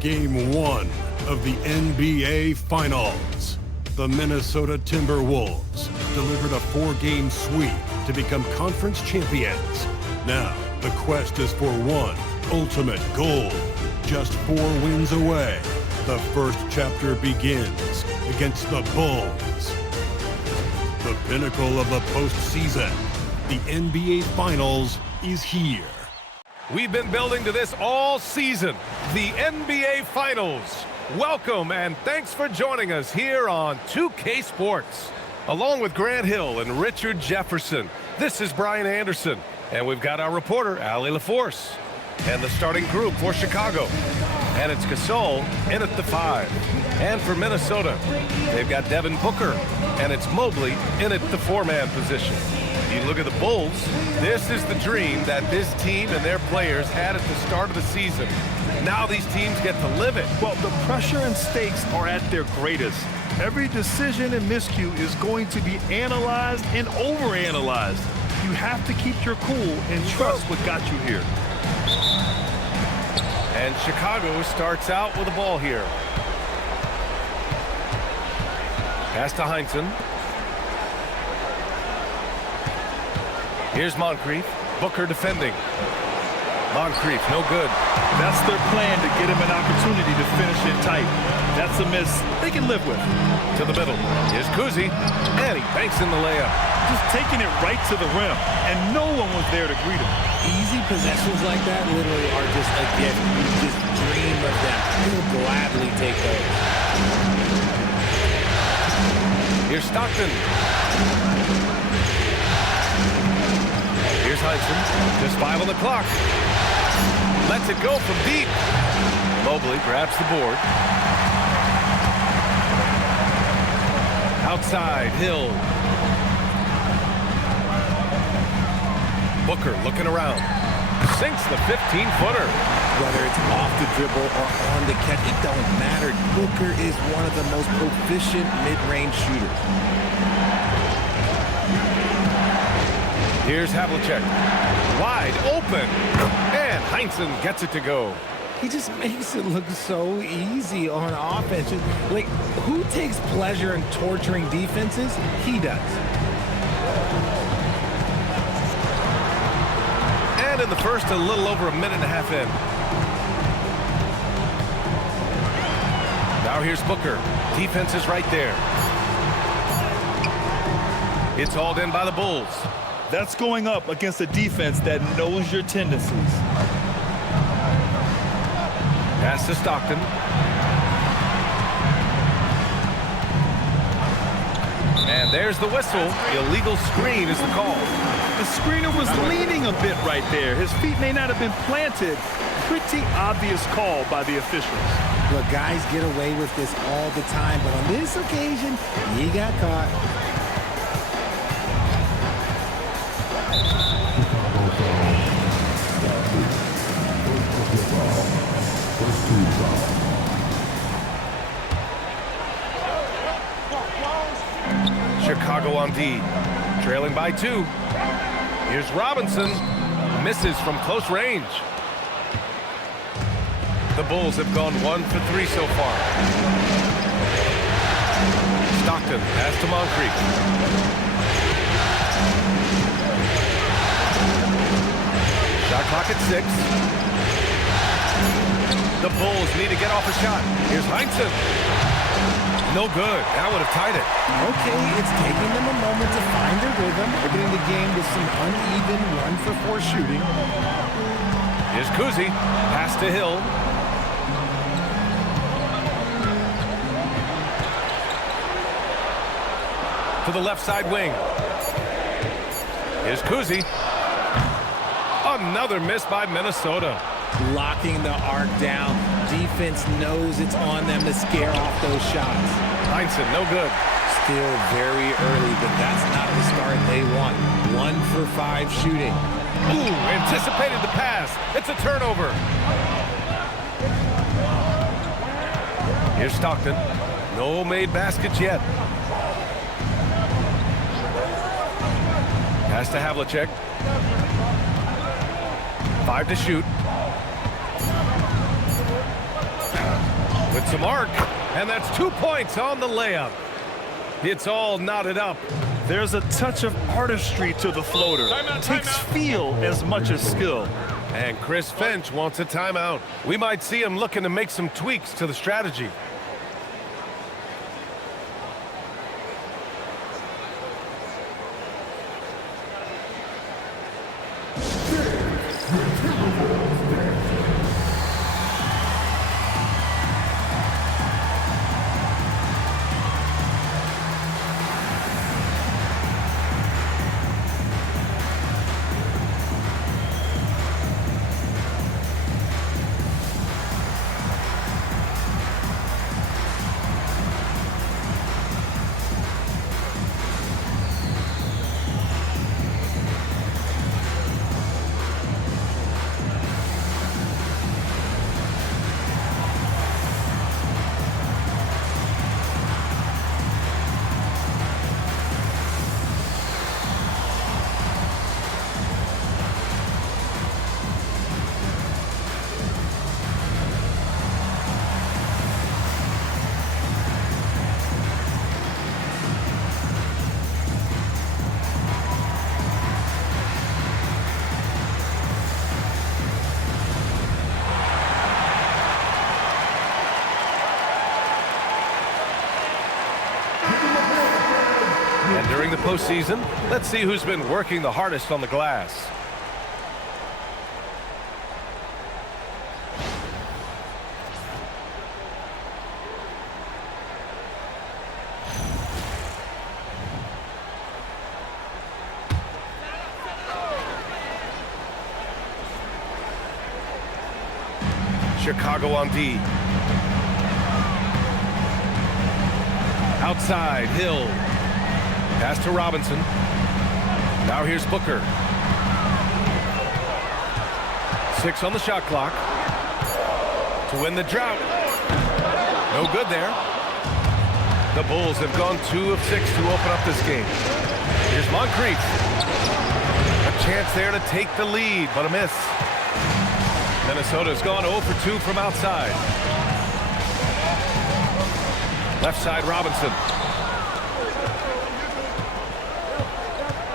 Game 1 of the NBA Finals. The Minnesota Timberwolves delivered a 4-game sweep to become conference champions. Now, the quest is for one ultimate goal. Just 4 wins away. The first chapter begins against the Bulls. The pinnacle of the postseason, the NBA Finals, is here. We've been building to this all season, the NBA Finals. Welcome and thanks for joining us here on 2K Sports. Along with Grant Hill and Richard Jefferson, this is Brian Anderson. And we've got our reporter, Allie LaForce. And the starting group for Chicago. And it's Gasol in at the 5. And for Minnesota, they've got Devin Booker. And it's Mobley in at the 4-man position. You look at the Bulls, this is the dream that this team and their players had at the start of the season. Now these teams get to live it. Well, the pressure and stakes are at their greatest. Every decision and miscue is going to be analyzed and overanalyzed. You have to keep your cool and trust what got you here. And Chicago starts out with the ball here. Pass to Heinsohn. Here's Moncrief. Booker defending. Moncrief, no good. That's their plan, to get him an opportunity to finish it tight. That's a miss they can live with. To the middle. Here's Cousy. And he banks in the layup. Just taking it right to the rim, and no one was there to greet him. Easy possessions like that literally are just a gift. You just dream of them. He'll gladly take those. Here's Stockton. Here's Heinsohn. Just 5 on the clock. Lets it go from deep. Mobley grabs the board. Outside, Hill. Booker looking around. Sinks the 15-footer. Whether it's off the dribble or on the catch, it don't matter. Booker is one of the most proficient mid-range shooters. Here's Havlicek. Wide open. And Heinsohn gets it to go. He just makes it look so easy on offense. Like, who takes pleasure in torturing defenses? He does. And in the first, a little over a minute and a half in. Now here's Booker. Defense is right there. It's hauled in by the Bulls. That's going up against a defense that knows your tendencies. Pass to Stockton. And there's the whistle. Illegal screen is the call. The screener was leaning a bit right there. His feet may not have been planted. Pretty obvious call by the officials. Look, guys get away with this all the time, but on this occasion, he got caught. Chicago on D, trailing by 2. Here's Robinson, misses from close range. The Bulls have gone 1 for 3 so far. Stockton, pass to Moncrief. Shot clock at 6. The Bulls need to get off a shot. Here's Heinsohn. No good. That would have tied it. Okay, it's taking them a moment to find their rhythm. They're getting the game with some uneven 1-for-4 shooting. Here's Cousy. Pass to Hill. To the left side wing. Here's Cousy. Another miss by Minnesota. Locking the arc down. Defense knows it's on them to scare off those shots. Heinsohn, no good. Still very early, but that's not the start they want. 1 for 5 shooting. Ooh, anticipated the pass. It's a turnover. Here's Stockton. No made baskets yet. Pass to Havlicek. 5 to shoot. It's a mark, and that's 2 points on the layup. It's all knotted up. There's a touch of artistry to the floater. It takes feel as much as skill. And Chris Finch wants a timeout. We might see him looking to make some tweaks to the strategy. And during the postseason, let's see who's been working the hardest on the glass. Chicago on D. Outside, Hill. Pass to Robinson. Now here's Booker. 6 on the shot clock. To win the drought. No good there. The Bulls have gone 2 of 6 to open up this game. Here's Moncrief. A chance there to take the lead, but a miss. Minnesota's gone 0 for 2 from outside. Left side, Robinson.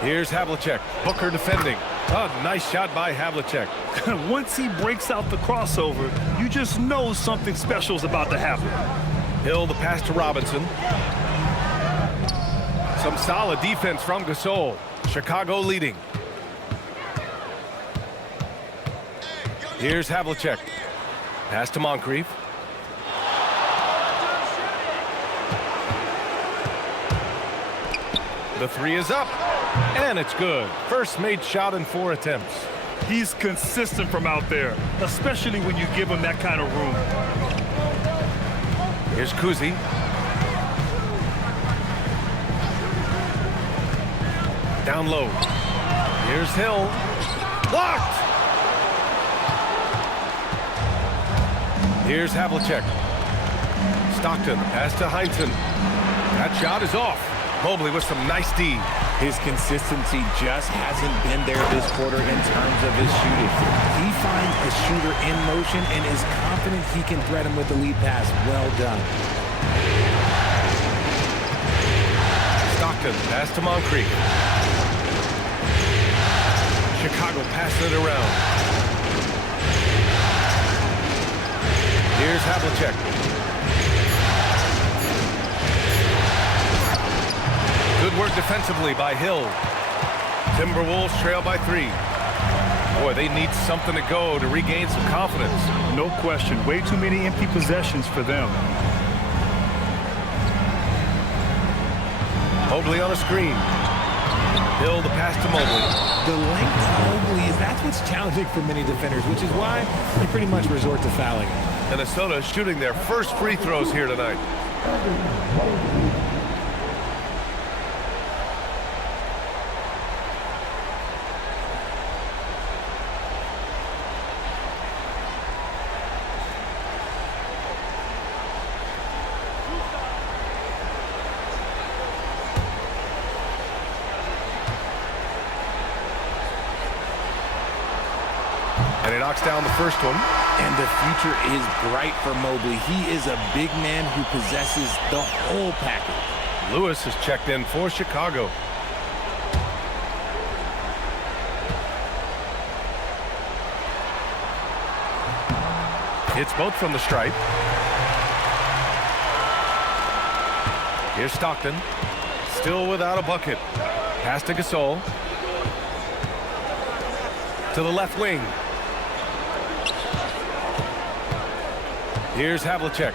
Here's Havlicek. Booker defending. Oh, nice shot by Havlicek. Once he breaks out the crossover, you just know something special is about to happen. Hill, the pass to Robinson. Some solid defense from Gasol. Chicago leading. Here's Havlicek. Pass to Moncrief. The 3 is up. And it's good. First made shot in 4 attempts. He's consistent from out there, especially when you give him that kind of room. Here's Cousy. Down low. Here's Hill. Blocked! Here's Havlicek. Stockton, pass to Heinsohn. That shot is off. Mobley with some nice D. His consistency just hasn't been there this quarter in terms of his shooting. He finds a shooter in motion and is confident he can thread him with the lead pass. Well done. Stockton, pass to Moncrief. Chicago passing it around. Here's Havlicek. Good work defensively by Hill. Timberwolves trail by 3. Boy, they need something to go to regain some confidence. No question. Way too many empty possessions for them. Mobley on a screen. Hill, the pass to Mobley. The length of Mobley that's what's challenging for many defenders, which is why they pretty much resort to fouling. Minnesota shooting their first free throws here tonight. And it knocks down the first one. And the future is bright for Mobley. He is a big man who possesses the whole package. Lewis has checked in for Chicago. Hits both from the stripe. Here's Stockton. Still without a bucket. Pass to Gasol. To the left wing. Here's Havlicek.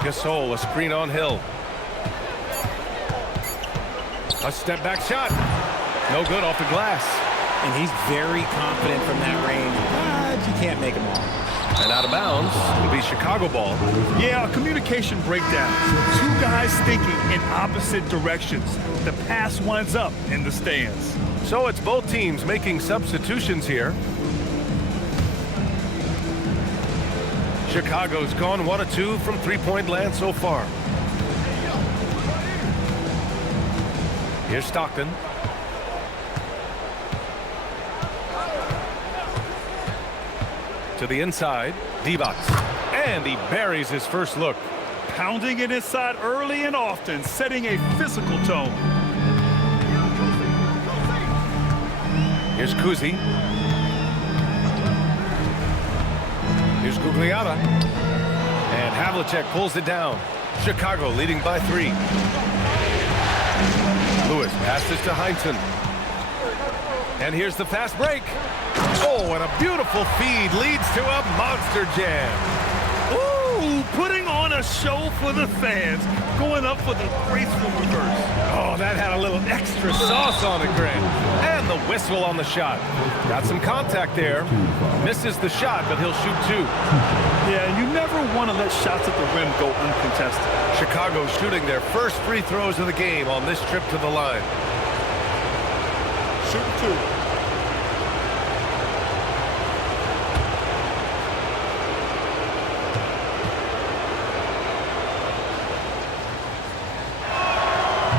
Gasol, a screen on Hill. A step back shot. No good, off the glass. And he's very confident from that range, but you can't make him all. And out of bounds will be Chicago ball. Yeah, a communication breakdown. Two guys thinking in opposite directions. The pass winds up in the stands. So it's both teams making substitutions here. Chicago's gone 1 of 2 from three-point land so far. Here's Stockton. To the inside, Divac. And he buries his first look. Pounding it inside early and often, setting a physical tone. Here's Cousy. Here's Gugliotta. And Havlicek pulls it down. Chicago leading by 3. Lewis passes to Heinsohn. And here's the fast break. Oh, and a beautiful feed leads to a monster jam. Ooh, putting on a show for the fans. Going up for the graceful reverse. Oh, that had a little extra sauce on it, Grant. And the whistle on the shot. Got some contact there. Misses the shot, but he'll shoot 2. Yeah, you never want to let shots at the rim go uncontested. Chicago shooting their first free throws of the game on this trip to the line. Shoot 2.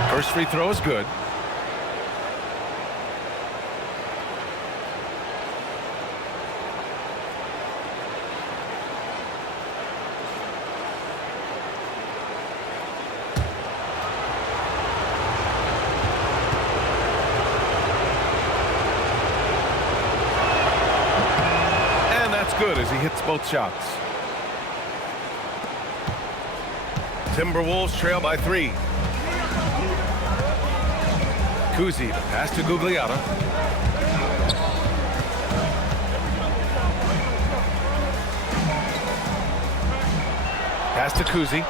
First free throw is good. And that's good as he hits both shots. Timberwolves trail by 3. Cousy, the pass to Gugliotta. Pass to Cousy.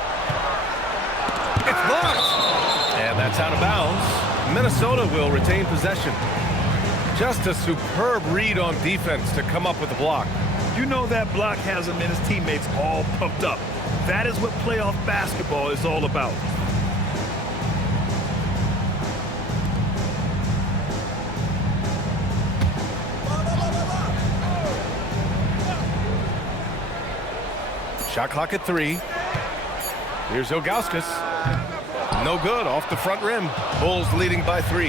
It's blocked! And that's out of bounds. Minnesota will retain possession. Just a superb read on defense to come up with the block. You know that block has him and his teammates all pumped up. That is what playoff basketball is all about. Shot clock at 3. Here's Ilgauskas. No good, off the front rim. Bulls leading by 3.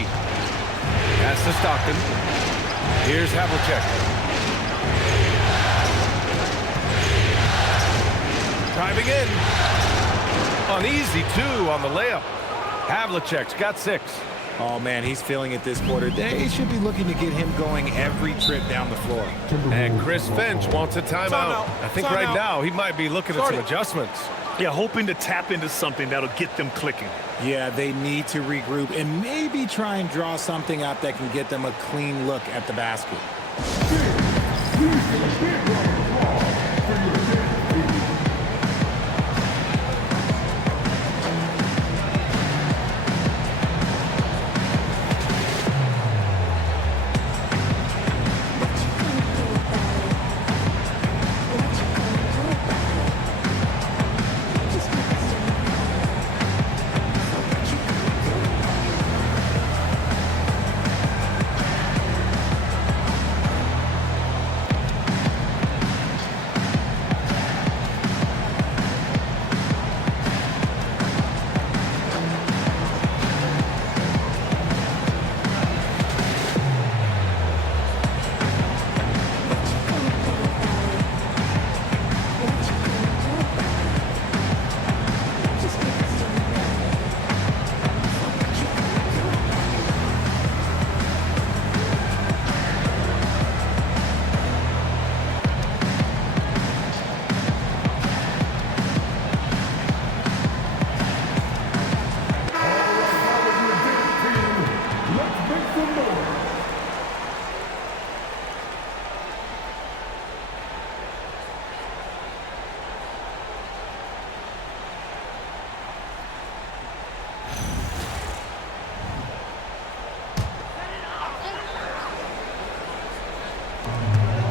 Pass to Stockton. Here's Havlicek. Driving in. An easy 2 on the layup. Havlicek's got 6. Oh, man, he's feeling it this quarter. They should be looking to get him going every trip down the floor. And Chris Finch wants a timeout. I think right now he might be looking at some adjustments. Yeah, hoping to tap into something that'll get them clicking. Yeah, they need to regroup and maybe try and draw something up that can get them a clean look at the basket.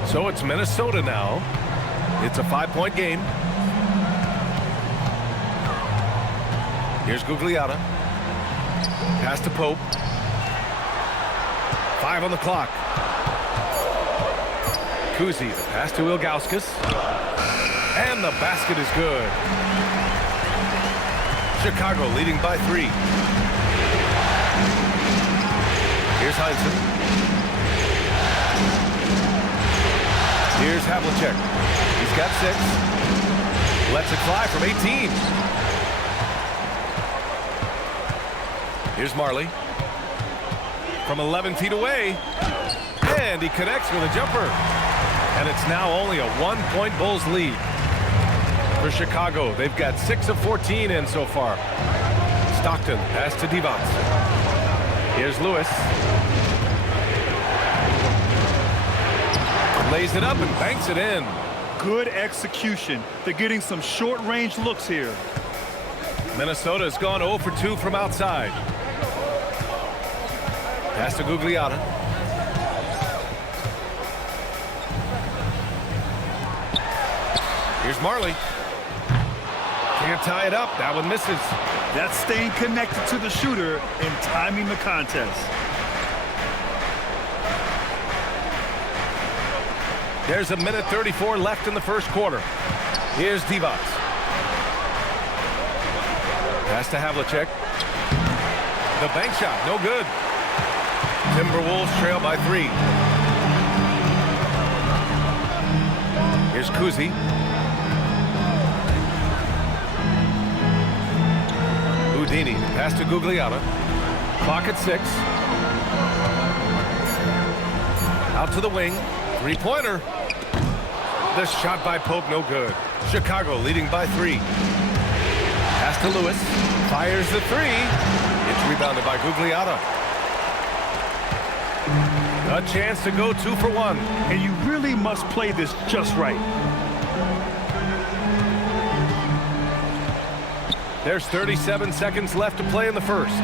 So it's Minnesota now. It's a 5-point game. Here's Gugliotta. Pass to Pope. 5 on the clock. Cousy, the pass to Ilgauskas. And the basket is good. Chicago leading by 3. Here's Heinsohn. Here's Havlicek. He's got 6. Lets it fly from 18. Here's Majerle. From 11 feet away. And he connects with a jumper. And it's now only a 1-point Bulls lead. For Chicago, they've got 6 of 14 in so far. Stockton pass to Devons. Here's Lewis. Lays it up and banks it in. Good execution. They're getting some short-range looks here. Minnesota has gone 0 for 2 from outside. Pass to Gugliotta. Here's Majerle. Can't tie it up. That one misses. That's staying connected to the shooter and timing the contest. There's a minute 34 left in the first quarter. Here's Devons. Pass to Havlicek. The bank shot, no good. Timberwolves trail by 3. Here's Cousy. Houdini, pass to Gugliotta. Clock at 6. Out to the wing. 3-pointer. The shot by Pope, no good. Chicago leading by 3. Pass to Lewis. Fires the 3. It's rebounded by Gugliotta. A chance to go 2 for 1. And you really must play this just right. There's 37 seconds left to play in the first.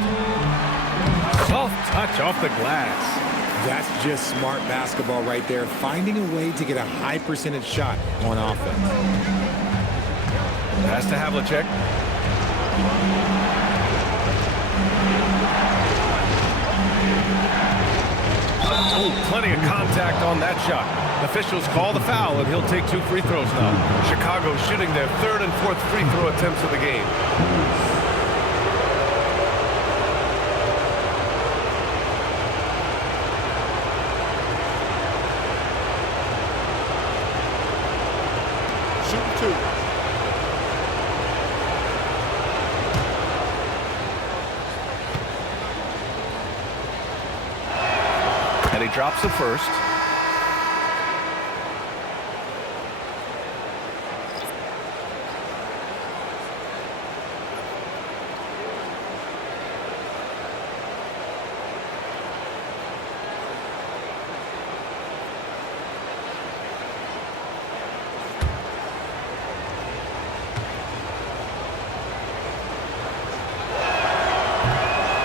Soft touch off the glass. That's just smart basketball right there, finding a way to get a high percentage shot on offense. Pass to Havlicek. Oh, plenty of contact on that shot. Officials call the foul, and he'll take 2 free throws now. Chicago shooting their 3rd and 4th free throw attempts of the game. Shooting 2. And he drops the first.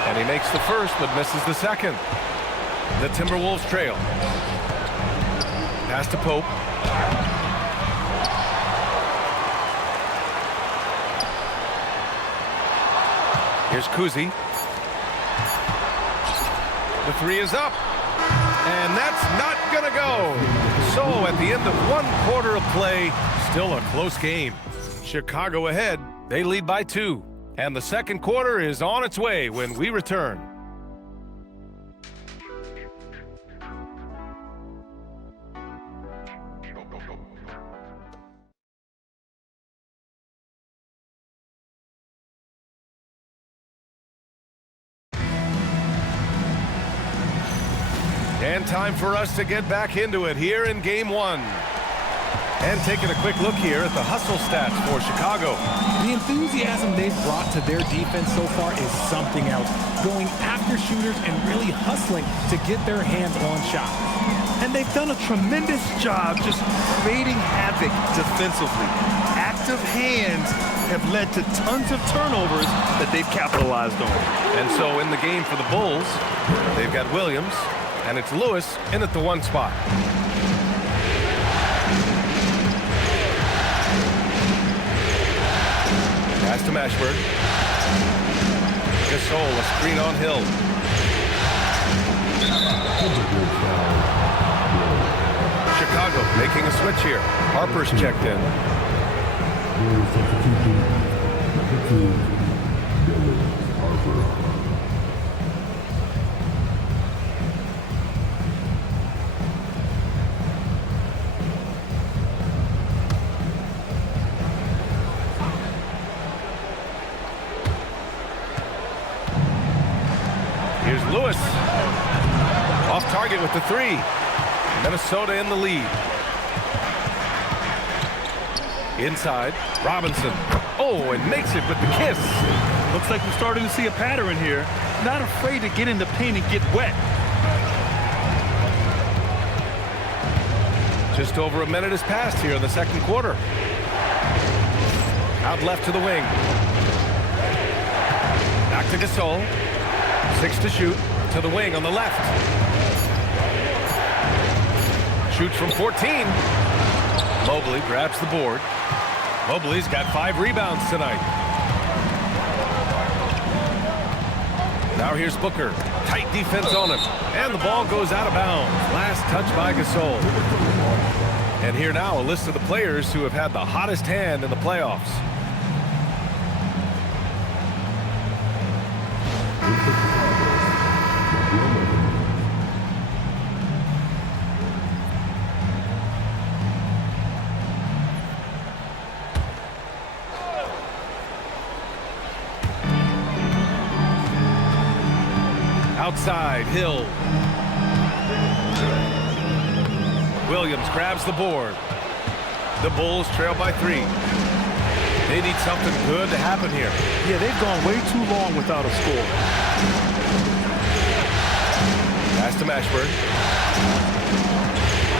And he makes the first, but misses the second. The Timberwolves trail. Pass to Pope. Here's Cousy. The 3 is up. And that's not going to go. So at the end of 1 quarter of play, still a close game. Chicago ahead. They lead by 2. And the second quarter is on its way when we return. And time for us to get back into it here in Game 1. And taking a quick look here at the hustle stats for Chicago. The enthusiasm they've brought to their defense so far is something else. Going after shooters and really hustling to get their hands on shots. And they've done a tremendous job just creating havoc defensively. Active hands have led to tons of turnovers that they've capitalized on. And so in the game for the Bulls, they've got Williams, and it's Lewis in at the 1 spot. Pass to Mashburn. Gasol, a screen on Hill. Chicago making a switch here. Harper's checked in. Here's Lewis. Off target with the three. Minnesota in the lead. Inside, Robinson. Oh, and makes it with the kiss. Looks like we're starting to see a pattern here. Not afraid to get in the paint and get wet. Just over a minute has passed here in the second quarter. Out left to the wing. Back to Gasol. 6 to shoot. To the wing on the left. Shoots from 14. Mobley grabs the board. Mobley's got 5 rebounds tonight. Now here's Booker. Tight defense on him. And the ball goes out of bounds. Last touch by Gasol. And here now a list of the players who have had the hottest hand in the playoffs. Outside, Hill. Williams grabs the board. The Bulls trail by 3. They need something good to happen here. Yeah, they've gone way too long without a score. Pass to Mashburn.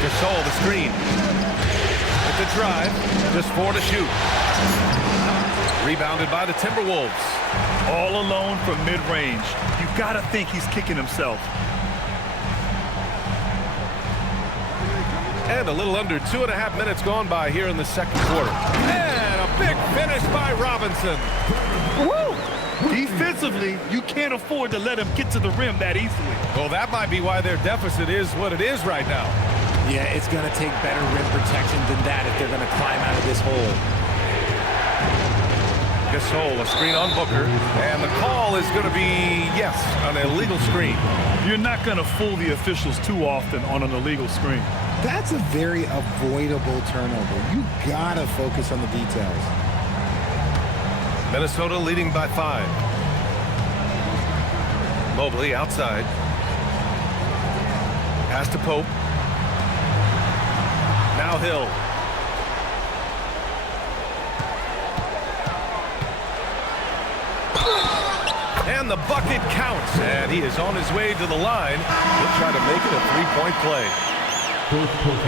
Gasol, the screen. With the drive, just 4 to shoot. Rebounded by the Timberwolves. All alone from mid-range. You gotta think he's kicking himself. And a little under 2.5 minutes gone by here in the second quarter. And a big finish by Robinson. Woo! Defensively, you can't afford to let him get to the rim that easily. Well, that might be why their deficit is what it is right now. Yeah, it's going to take better rim protection than that if they're going to climb out of this hole. Gasol, a screen on Booker, and the call is going to be, yes, an illegal screen. You're not going to fool the officials too often on an illegal screen. That's a very avoidable turnover. You got to focus on the details. Minnesota leading by 5. Mobley outside. Pass to Pope. Now Hill. And the bucket counts, and he is on his way to the line. He'll try to make it a 3-point play.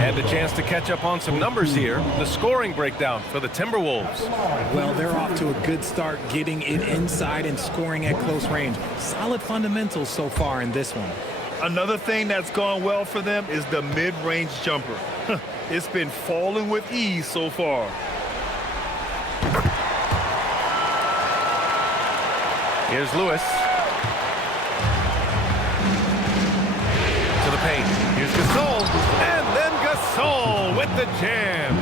And a chance to catch up on some numbers here. The scoring breakdown for the Timberwolves. Well, they're off to a good start getting it inside and scoring at close range. Solid fundamentals so far in this one. Another thing that's gone well for them is the mid-range jumper. It's been falling with ease so far. Here's Lewis. To the paint. Here's Gasol. And then Gasol with the jam.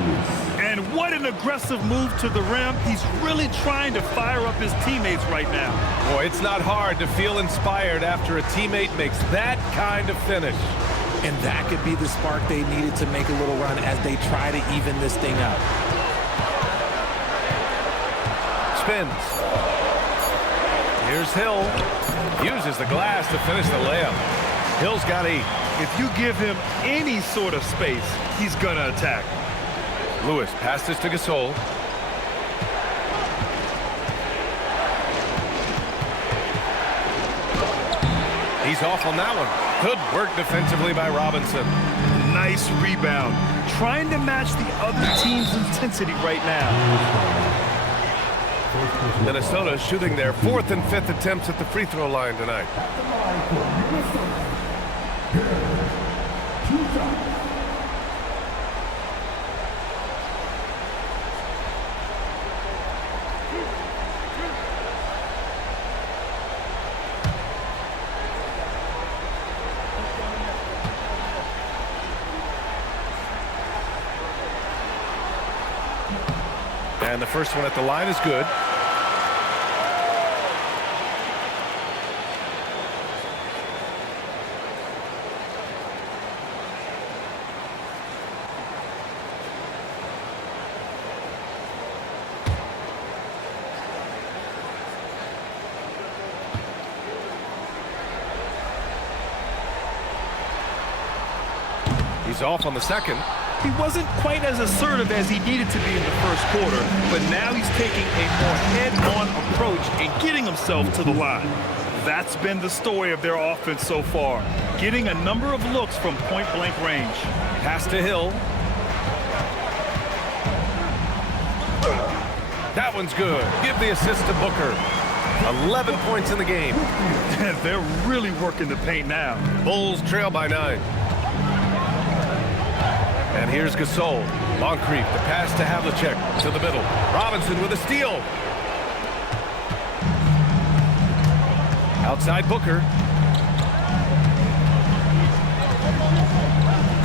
And what an aggressive move to the rim. He's really trying to fire up his teammates right now. Boy, it's not hard to feel inspired after a teammate makes that kind of finish. And that could be the spark they needed to make a little run as they try to even this thing up. Spins. Here's Hill. Uses the glass to finish the layup. Hill's got 8. If you give him any sort of space, he's going to attack. Lewis passes to Gasol. He's off on that one. Good work defensively by Robinson. Nice rebound. Trying to match the other team's intensity right now. Minnesota shooting their 4th and 5th attempts at the free throw line tonight. And the first one at the line is good. He's off on the second. He wasn't quite as assertive as he needed to be in the first quarter, but now he's taking a more head-on approach and getting himself to the line. That's been the story of their offense so far, getting a number of looks from point-blank range. Pass to Hill. That one's good. Give the assist to Booker. 11 points in the game. They're really working the paint now. Bulls trail by 9. And here's Gasol. Moncrief, the pass to Havlicek to the middle. Robinson with a steal. Outside Booker.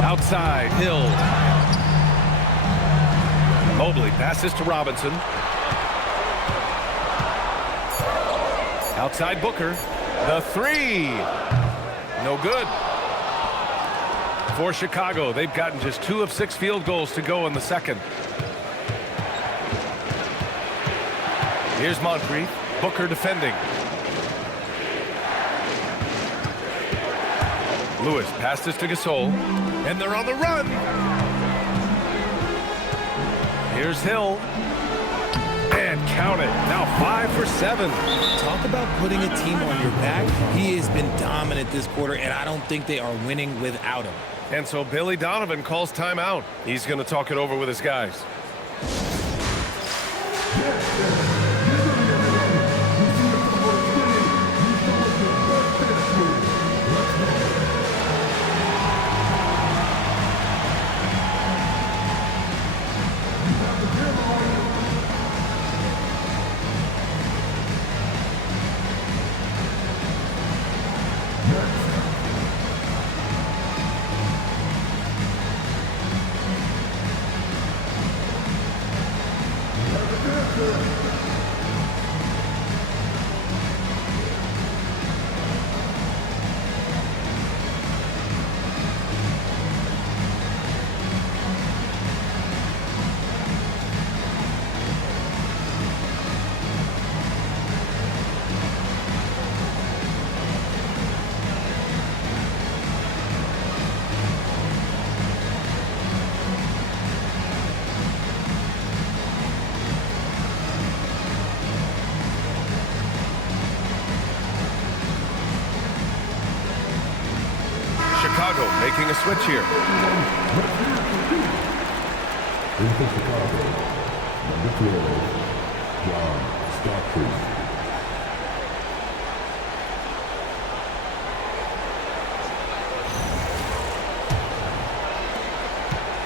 Outside Hill. Mobley passes to Robinson. Outside Booker. The three. No good. For Chicago, they've gotten just 2 of 6 field goals to go in the second. Here's Moncrief. Booker defending. Lewis passes to Gasol. And they're on the run. Here's Hill. And count it. Now 5 for 7. Talk about putting a team on your back. He has been dominant this quarter, and I don't think they are winning without him. And so Billy Donovan calls timeout. He's going to talk it over with his guys. Chicago making a switch here. Into Chicago, number 12, John Stockton.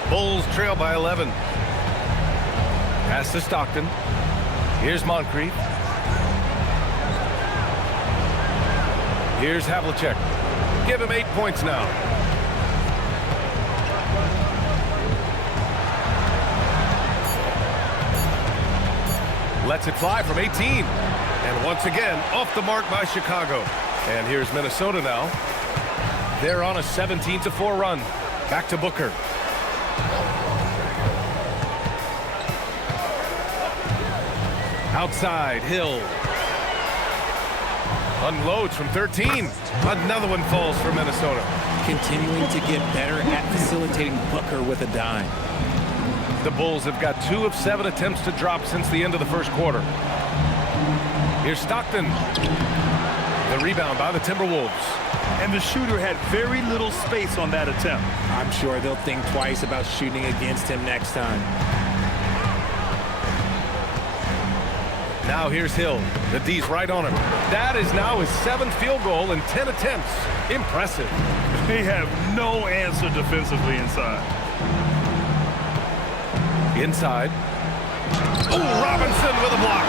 Bulls trail by 11. Pass to Stockton. Here's Moncrief. Here's Havlicek. Give him 8 points now. Lets it fly from 18. And once again, off the mark by Chicago. And here's Minnesota now. They're on a 17-4 run. Back to Booker. Outside, Hill. Unloads from 13. Another one falls for Minnesota. Continuing to get better at facilitating Booker with a dime. The Bulls have got 2 of 7 attempts to drop since the end of the first quarter. Here's Stockton. The rebound by the Timberwolves. And the shooter had very little space on that attempt. I'm sure they'll think twice about shooting against him next time. Now here's Hill. The D's right on him. That is now his 7th field goal in 10 attempts. Impressive. They have no answer defensively inside. Inside. Oh, Robinson with a block.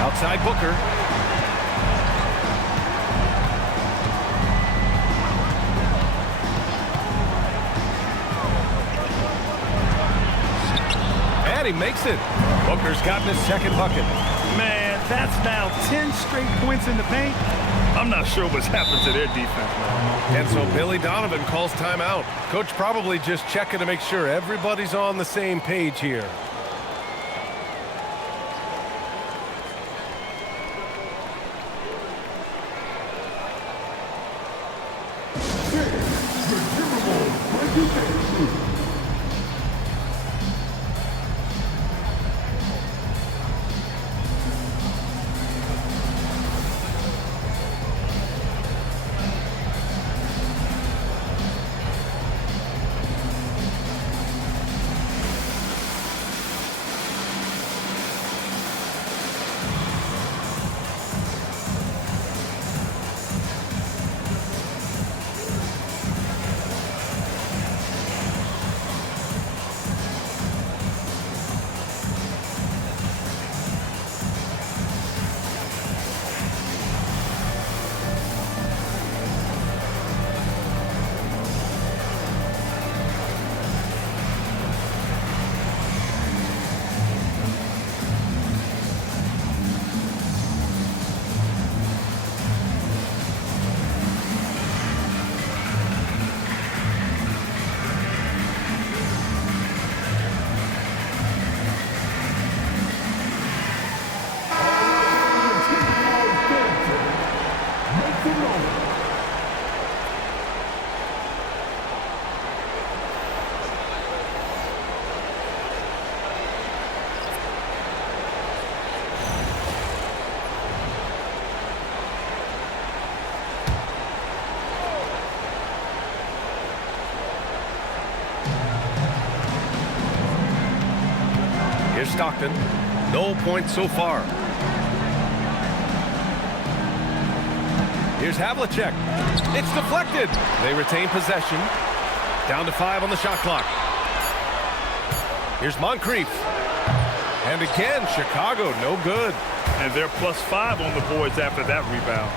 Outside Booker. And he makes it. Booker's gotten his second bucket. Man, that's now 10 straight points in the paint. I'm not sure what's happened to their defense, man. And so Billy Donovan calls timeout. Coach probably just checking to make sure everybody's on the same page here. Here's Stockton. No points so far. Here's Havlicek. It's deflected. They retain possession. Down to 5 on the shot clock. Here's Moncrief. And again, Chicago, no good. And they're +5 on the boards after that rebound.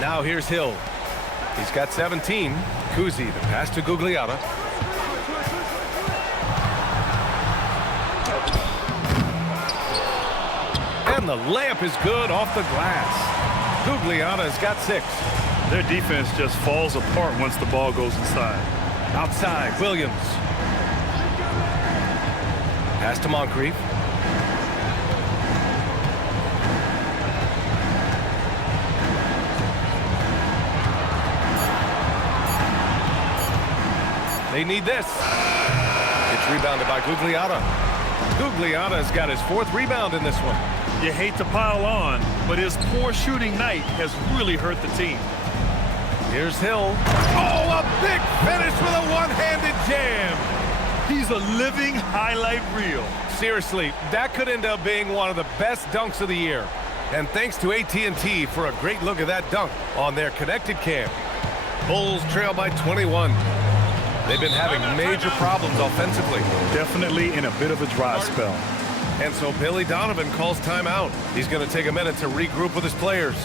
Now here's Hill. He's got 17. Cousy, the pass to Gugliotta. And the layup is good off the glass. Gugliotta's got 6. Their defense just falls apart once the ball goes inside. Outside, Williams. Pass to Moncrief. They need this. It's rebounded by Gugliotta. Gugliotta's got his 4th rebound in this one. You hate to pile on, but his poor shooting night has really hurt the team. Here's Hill. Oh, a big finish with a one-handed jam. He's a living highlight reel. Seriously, that could end up being one of the best dunks of the year. And thanks to AT&T for a great look at that dunk on their connected cam. Bulls trail by 21. They've been having major problems offensively. Definitely in a bit of a dry spell. And so Billy Donovan calls timeout. He's going to take a minute to regroup with his players.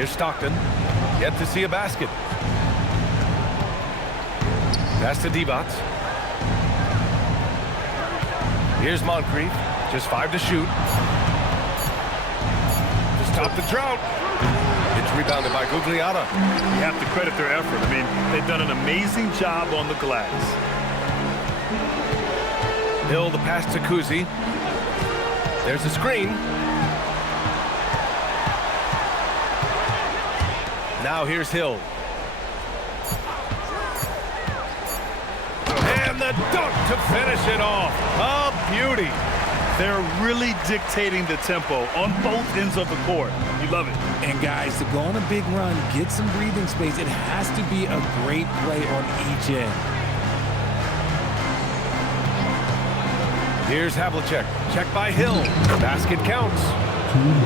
Here's Stockton. Yet to see a basket. Pass to Divac. Here's Moncrief. Just 5 to shoot. To stop the drought. It's rebounded by Gugliotta. You have to credit their effort. I mean, they've done an amazing job on the glass. Hill the pass to Cousy. There's a screen. Now here's Hill. And the dunk to finish it off. A beauty. They're really dictating the tempo on both ends of the court. You love it. And guys, to go on a big run, get some breathing space, it has to be a great play on each end. Here's Havlicek. Check by Hill. Basket counts.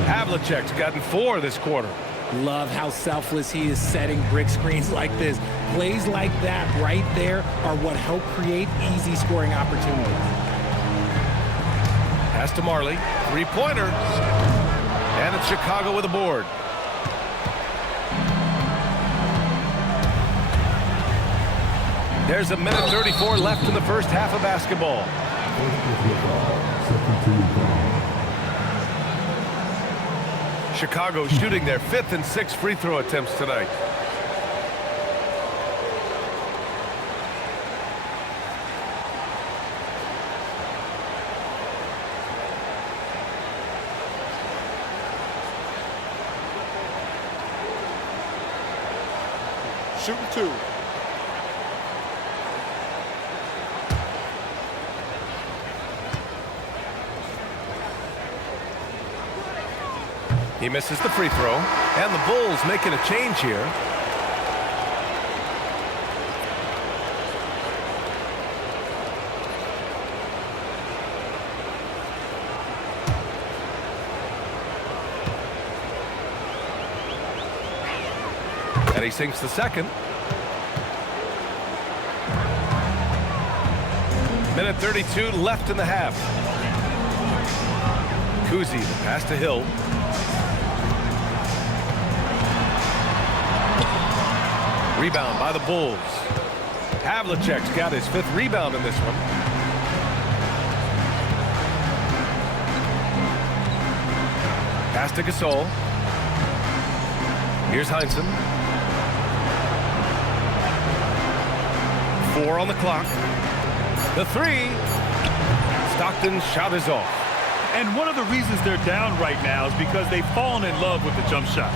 Havlicek's gotten 4 this quarter. Love how selfless he is setting brick screens like this. Plays like that right there are what help create easy scoring opportunities. Pass to Marley. 3-pointer. And it's Chicago with a board. There's a minute 34 left in the first half of basketball. Chicago shooting their 5th and 6th free throw attempts tonight. Shooting 2. He misses the free throw, and the Bulls making a change here. And he sinks the second. Minute 32 left in the half. Cousy, the pass to Hill. Rebound by the Bulls. Havlicek's got his 5th rebound in this one. Pass to Gasol. Here's Heinsohn. 4 on the clock. The 3. Stockton's shot is off. And one of the reasons they're down right now is because they've fallen in love with the jump shot.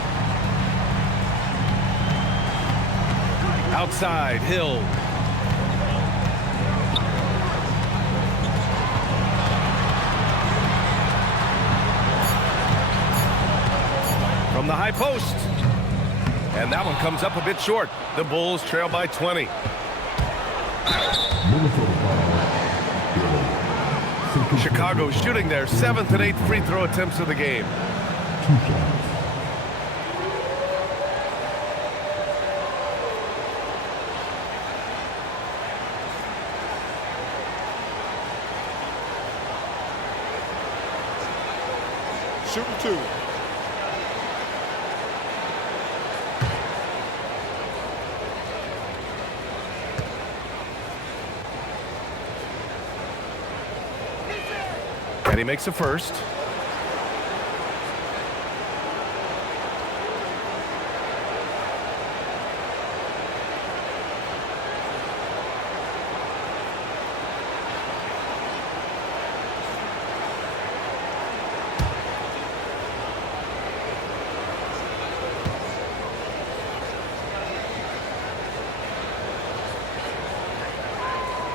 Outside, Hill. From the high post. And that one comes up a bit short. The Bulls trail by 20. Chicago shooting their 7th and 8th free throw attempts of the game. 2 shots. Shooting 2. And he makes a first.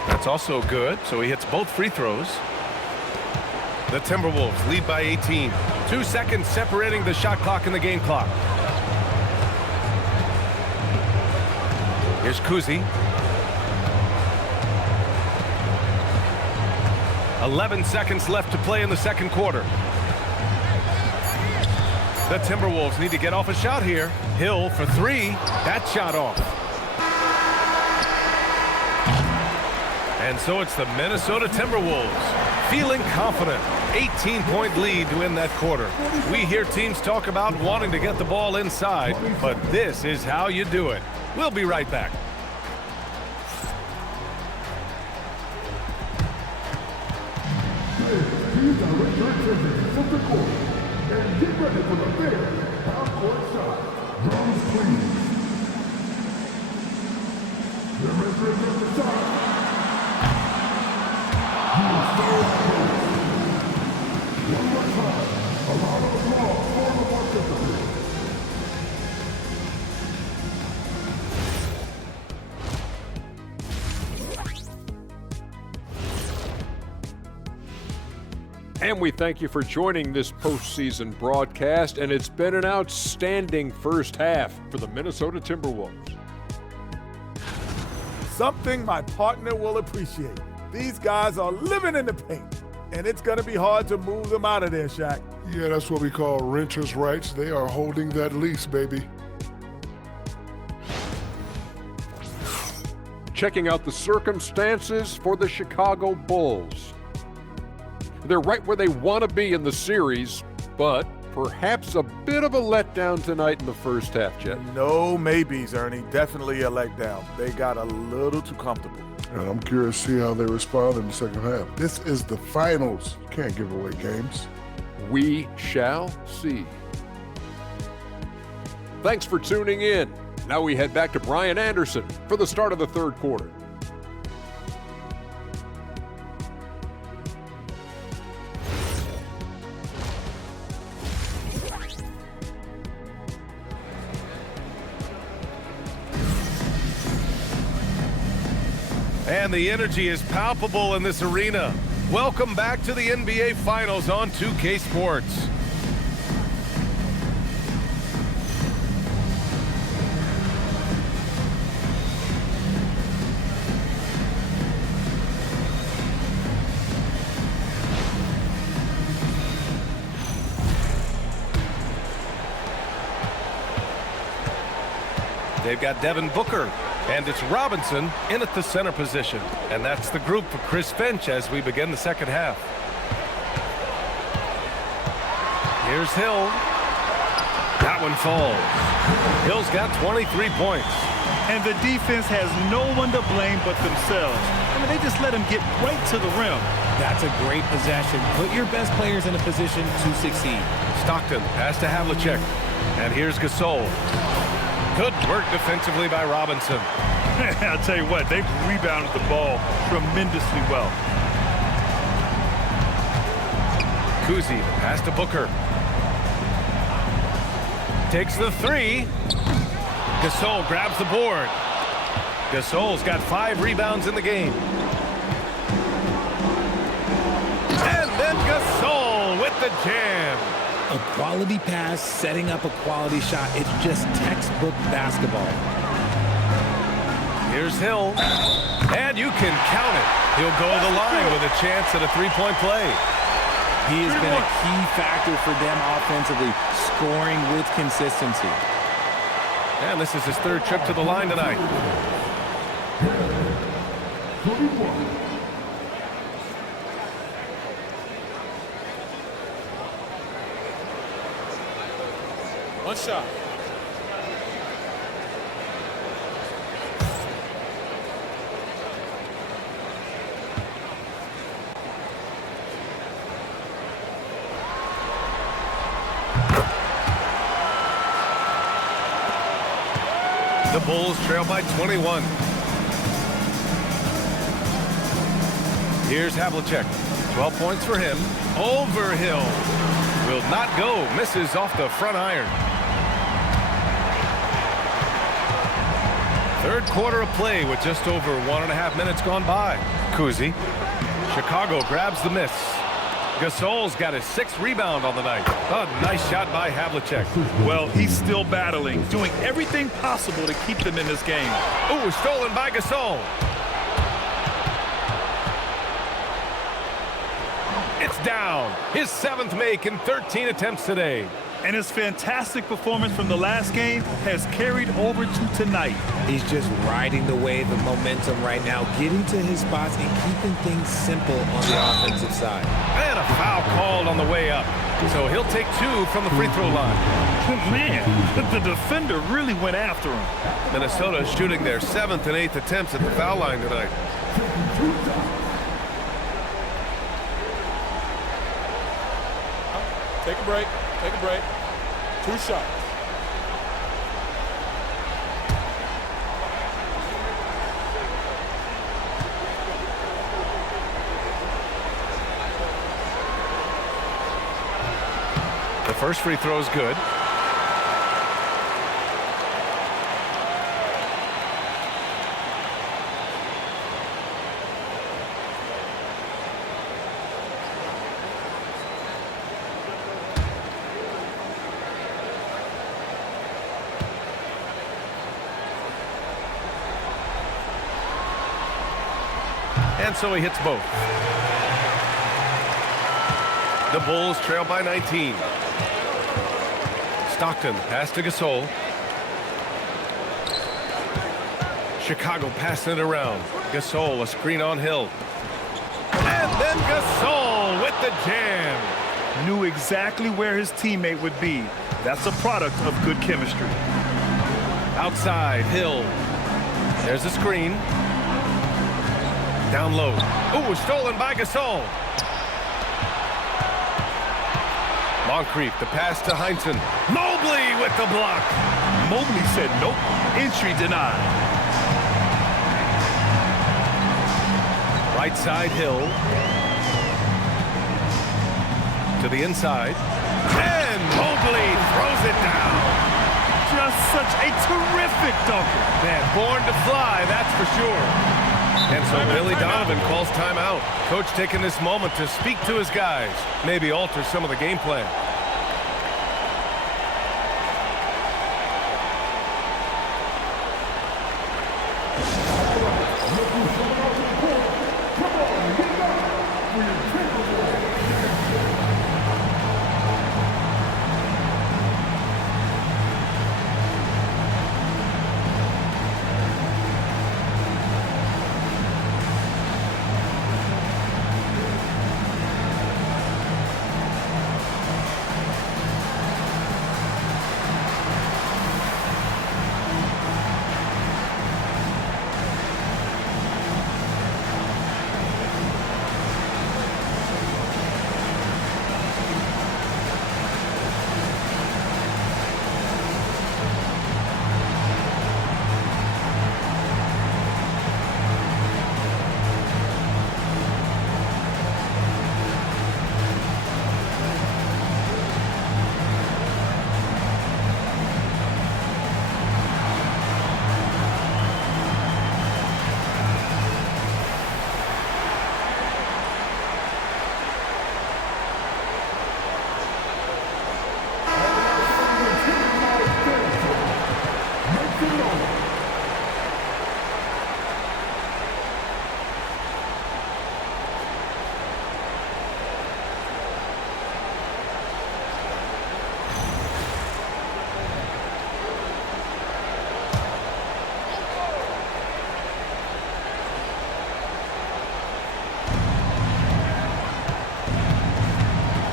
That's also good, so he hits both free throws. The Timberwolves lead by 18. 2 seconds separating the shot clock and the game clock. Here's Cousy. 11 seconds left to play in the second quarter. The Timberwolves need to get off a shot here. Hill for 3. That shot off. And so it's the Minnesota Timberwolves feeling confident. 18-point lead to win that quarter. We hear teams talk about wanting to get the ball inside, but this is how you do it. We'll be right back. Please direct your attention from the court and get ready for the big half-court shot. Drums, please. The measuring of the shot. You are so close. One more time. A round of applause for the participants. And we thank you for joining this postseason broadcast, and it's been an outstanding first half for the Minnesota Timberwolves. Something my partner will appreciate. These guys are living in the paint, and it's going to be hard to move them out of there, Shaq. Yeah, that's what we call renters' rights. They are holding that lease, baby. Checking out the circumstances for the Chicago Bulls. They're right where they want to be in the series, but perhaps a bit of a letdown tonight in the first half, Jet. No maybes, Ernie. Definitely a letdown. They got a little too comfortable. And I'm curious to see how they respond in the second half. This is the finals. You can't give away games. We shall see. Thanks for tuning in. Now we head back to Brian Anderson for the start of the third quarter. And the energy is palpable in this arena. Welcome back to the NBA Finals on 2K Sports. They've got Devin Booker, and it's Robinson in at the center position. And that's the group for Chris Finch as we begin the second half. Here's Hill. That one falls. Hill's got 23 points. And the defense has no one to blame but themselves. I mean, they just let him get right to the rim. That's a great possession. Put your best players in a position to succeed. Stockton pass to Havlicek. And here's Gasol. Good work defensively by Robinson. I'll tell you what, they've rebounded the ball tremendously well. Cousy pass to Booker. Takes the three. Gasol grabs the board. Gasol's got 5 rebounds in the game. And then Gasol with the jam. A quality pass, setting up a quality shot. It's just textbook basketball. Here's Hill. And you can count it. He'll go to the line with a chance at a 3-point play. He has been a key factor for them offensively, scoring with consistency. And this is his 3rd trip to the line tonight. One shot. The Bulls trail by 21. Here's Havlicek. 12 points for him. Over Hill. Will not go. Misses off the front iron. 3rd quarter of play with just over 1.5 minutes gone by. Cousy. Chicago grabs the miss. Gasol's got his 6th rebound on the night. A nice shot by Havlicek. Well, he's still battling, doing everything possible to keep them in this game. Ooh, stolen by Gasol. It's down. His 7th make in 13 attempts today. And his fantastic performance from the last game has carried over to tonight. He's just riding the wave of momentum right now, getting to his spots and keeping things simple on the offensive side. And a foul called on the way up. So he'll take 2 from the free throw line. Man, the defender really went after him. Minnesota is shooting their 7th and 8th attempts at the foul line tonight. Take a break. Take a break. 2 shots. The first free throw is good. And so he hits both. The Bulls trail by 19. Stockton pass to Gasol. Chicago passing it around. Gasol, a screen on Hill. And then Gasol with the jam. Knew exactly where his teammate would be. That's a product of good chemistry. Outside, Hill. There's a screen. Down low. Ooh, stolen by Gasol. Moncrief, the pass to Heinsohn. Mobley with the block. Mobley said nope. Entry denied. Right side, Hill. To the inside. And Mobley throws it down. Just such a terrific dunker. Man, born to fly, that's for sure. And so Billy Donovan calls timeout. Coach taking this moment to speak to his guys, maybe alter some of the game plan.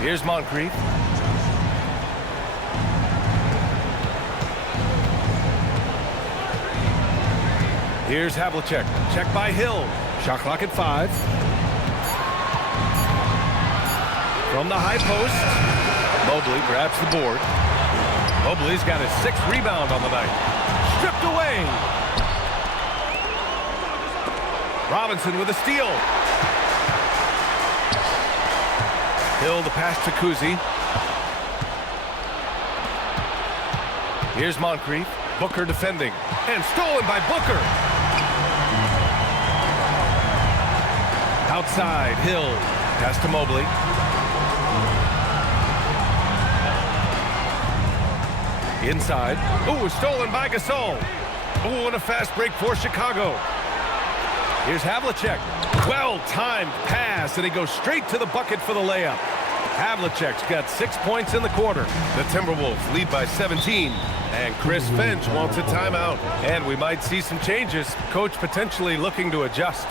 Here's Moncrief. Here's Havlicek. Check by Hill. Shot clock at 5. From the high post. Mobley grabs the board. Mobley's got his 6th rebound on the night. Stripped away. Robinson with a steal. Hill the pass to Cousy. Here's Moncrief. Booker defending. And stolen by Booker. Outside, Hill. Pass to Mobley. Inside. Ooh, stolen by Gasol. Ooh, and a fast break for Chicago. Here's Havlicek. Well-timed pass, and he goes straight to the bucket for the layup. Havlicek's got 6 points in the quarter. The Timberwolves lead by 17. And Chris Finch wants a timeout. And we might see some changes. Coach potentially looking to adjust.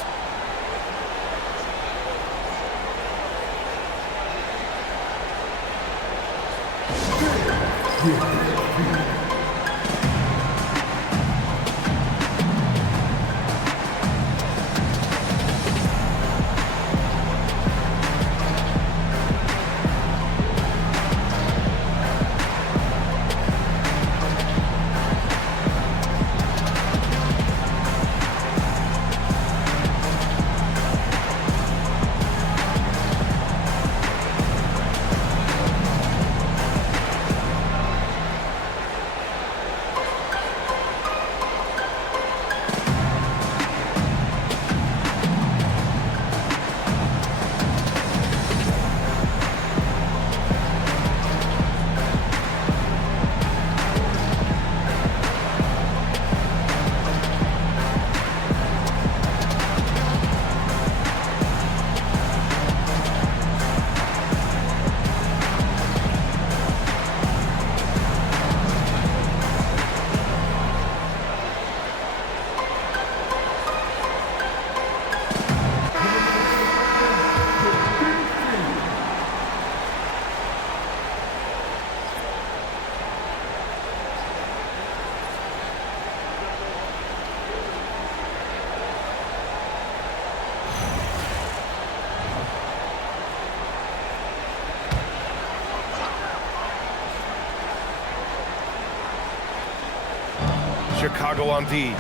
Chicago on D.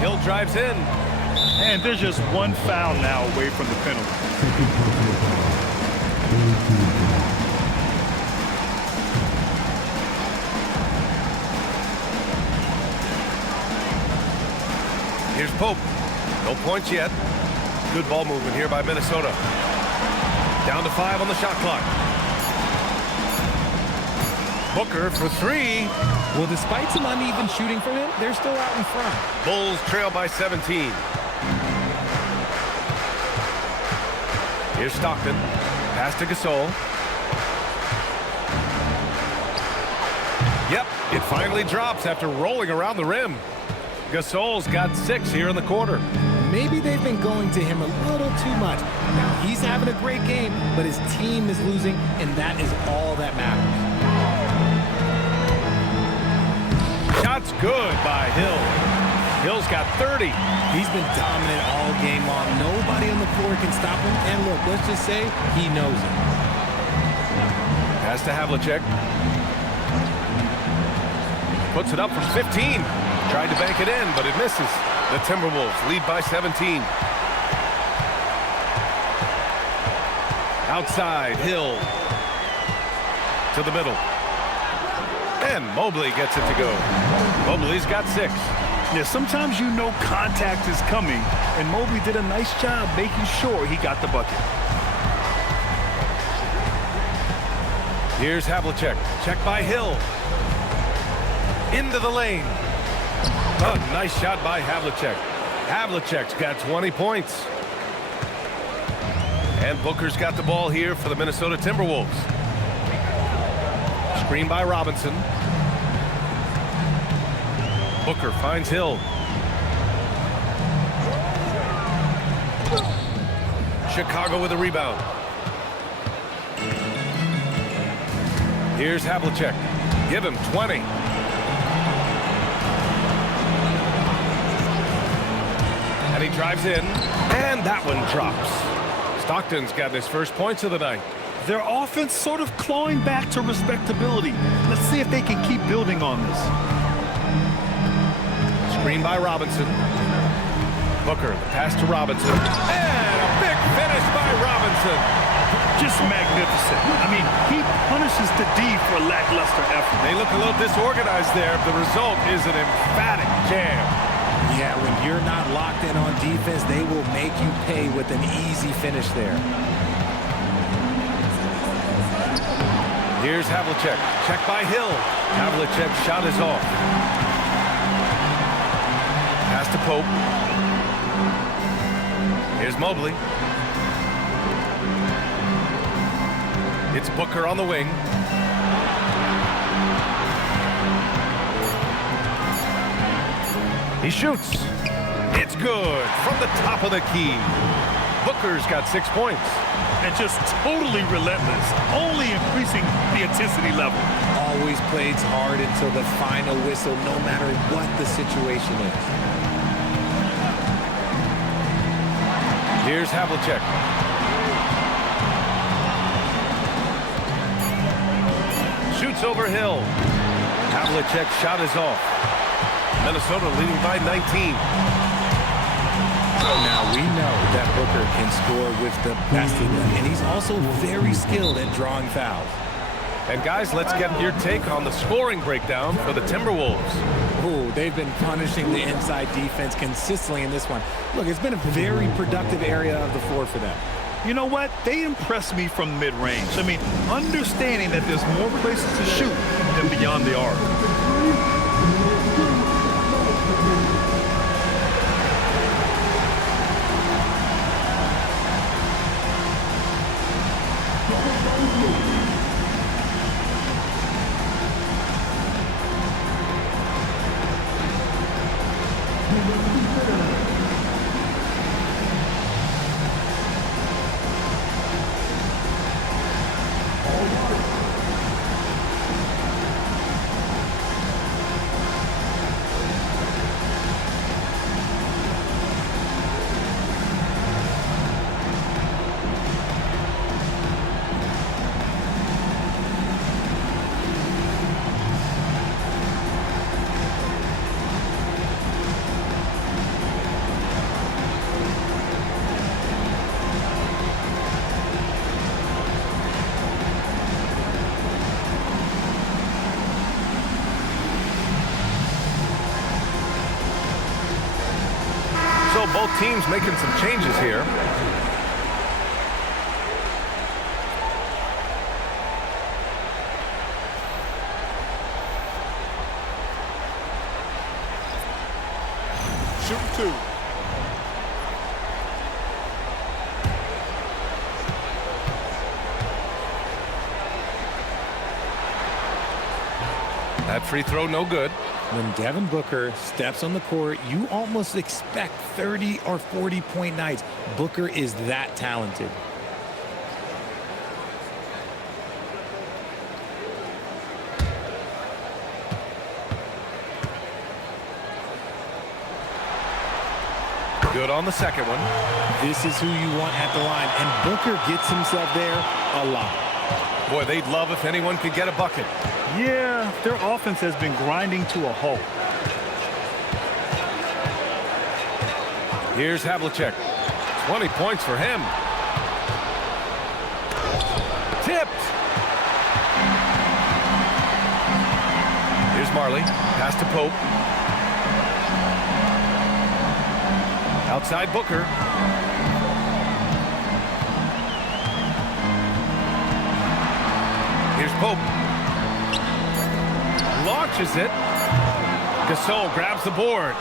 Hill drives in. And there's just one foul now away from the penalty. Here's Pope. No points yet. Good ball movement here by Minnesota. Down to 5 on the shot clock. Booker for 3. Well, despite some uneven shooting for him, they're still out in front. Bulls trail by 17. Here's Stockton. Pass to Gasol. Yep, it finally drops after rolling around the rim. Gasol's got 6 here in the quarter. Maybe they've been going to him a little too much. Now, he's having a great game, but his team is losing, and that is all that matters. Shot's good by Hill. Hill's got 30. He's been dominant all game long. Nobody on the floor can stop him. And look, let's just say he knows it. Pass to Havlicek. Puts it up from 15. Tried to bank it in, but it misses. The Timberwolves lead by 17. Outside, Hill. To the middle. And Mobley gets it to go. Mobley's got 6. Yeah, sometimes you know contact is coming, and Mobley did a nice job making sure he got the bucket. Here's Havlicek. Check by Hill. Into the lane. Oh, nice shot by Havlicek. Havlicek's got 20 points. And Booker's got the ball here for the Minnesota Timberwolves. Screen by Robinson. Booker finds Hill. Chicago with a rebound. Here's Havlicek. Give him 20. And he drives in. And that one drops. Stockton's got his first points of the night. Their offense sort of clawing back to respectability. Let's see if they can keep building on this. Screen by Robinson. Booker, the pass to Robinson. And a big finish by Robinson. Just magnificent. I mean, he punishes the D for lackluster effort. They look a little disorganized there. The result is an emphatic jam. Yeah, when you're not locked in on defense, they will make you pay with an easy finish there. Here's Havlicek. Check by Hill. Havlicek's shot is off. Pass to Pope. Here's Mobley. It's Booker on the wing. He shoots. It's good from the top of the key. Booker's got 6 points. And just totally relentless, only increasing the intensity level. Always plays hard until the final whistle, no matter what the situation is. Here's Havlicek. Shoots over Hill. Havlicek's shot is off. Minnesota leading by 19. Now we know that Booker can score with the best of them, and he's also very skilled at drawing fouls. And guys, let's get your take on the scoring breakdown for the Timberwolves. Oh, they've been punishing the inside defense consistently in this one. Look, it's been a very productive area of the floor for them. You know what? They impressed me from mid-range. I mean, understanding that there's more places to shoot than beyond the arc. So both teams making some changes here. Shoot 2. That free throw no good. When Devin Booker steps on the court, you almost expect 30 or 40-point nights. Booker is that talented. Good on the second one. This is who you want at the line, and Booker gets himself there a lot. Boy, they'd love if anyone could get a bucket. Yeah, their offense has been grinding to a halt. Here's Havlicek. 20 points for him. Tipped. Here's Marley. Pass to Pope. Outside Booker. Here's Pope. Launches it. Gasol grabs the board.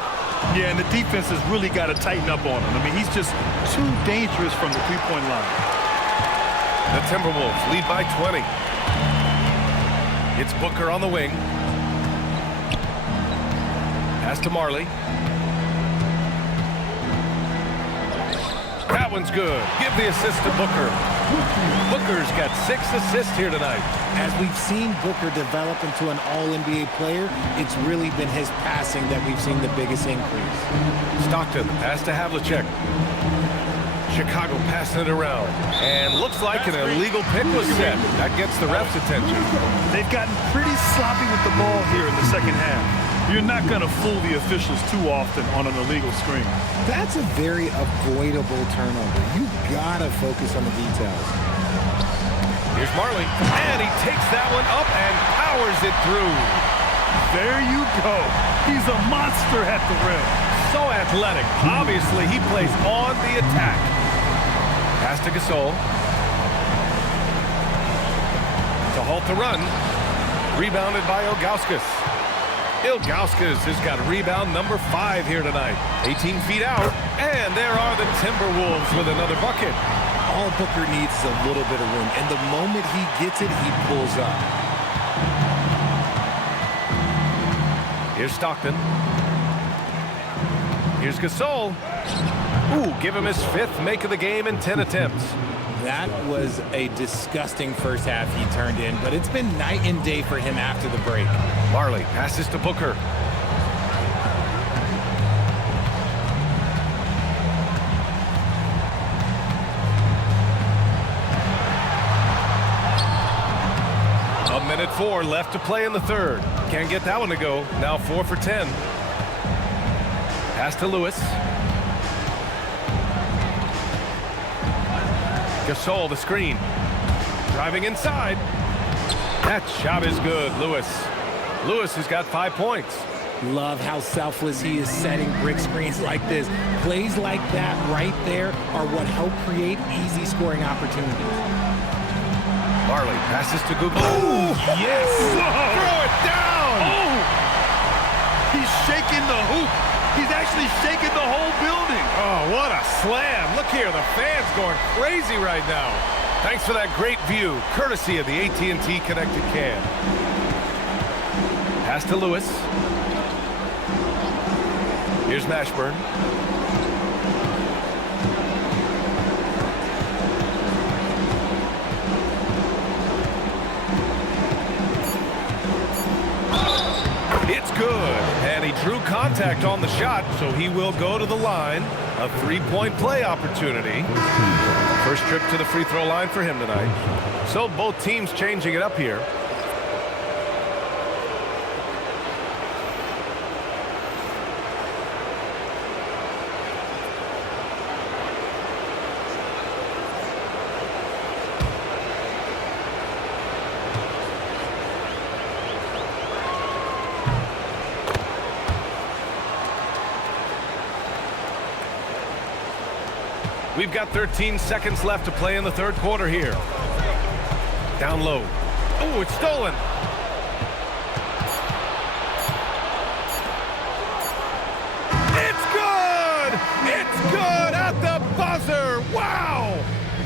Yeah, and the defense has really got to tighten up on him. I mean, he's just too dangerous from the three-point line. The Timberwolves lead by 20. It's Booker on the wing. Pass to Marley. That one's good. Give the assist to Booker. Booker's got 6 assists here tonight. As we've seen Booker develop into an all-NBA player, it's really been his passing that we've seen the biggest increase. Stockton, pass to Havlicek. Chicago passing it around. And looks like an illegal pick was set. That gets the ref's attention. They've gotten pretty sloppy with the ball here in the second half. You're not going to fool the officials too often on an illegal screen. That's a very avoidable turnover. You got to focus on the details. Here's Marley, and he takes that one up and powers it through. There you go. He's a monster at the rim. So athletic. Obviously, he plays on the attack. Pass to Gasol. To halt the run. Rebounded by Ilgauskas. Ilgauskas has got rebound number 5 here tonight. 18 feet out, and there are the Timberwolves with another bucket. all Booker needs is a little bit of room, and the moment he gets it, he pulls up. Here's Stockton. Here's Gasol. Ooh, give him his 5th make of the game in 10 attempts. That was a disgusting first half he turned in, but it's been night and day for him after the break. Marley passes to Booker. A minute 4 left to play in the third. Can't get that one to go. Now 4 for 10. Pass to Lewis. Gasol, the screen. Driving inside. That shot is good, Lewis. Lewis has got 5 points. Love how selfless he is setting brick screens like this. Plays like that right there are what help create easy scoring opportunities. Marley passes to Gugliotta. Oh, yes! Whoa. Throw it down! Oh! He's shaking the hoop. He's actually shaking the whole building. Oh, what a slam. Look here, the fans going crazy right now. Thanks for that great view, courtesy of the AT&T Connected Cam. Pass to Lewis. Here's Mashburn. It's good, and he drew contact on the shot, so he will go to the line. A 3-point play opportunity. First trip to the free throw line for him tonight. So both teams changing it up here. We've got 13 seconds left to play in the third quarter here. Down low. Oh, it's stolen. It's good! It's good at the buzzer! Wow!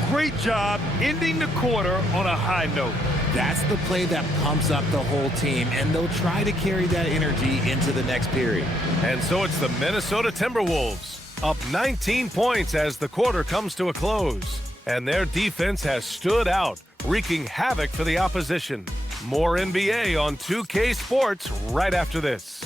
Great job ending the quarter on a high note. That's the play that pumps up the whole team, and they'll try to carry that energy into the next period. And so it's the Minnesota Timberwolves, up 19 points as the quarter comes to a close. And their defense has stood out, wreaking havoc for the opposition. More NBA on 2K Sports right after this.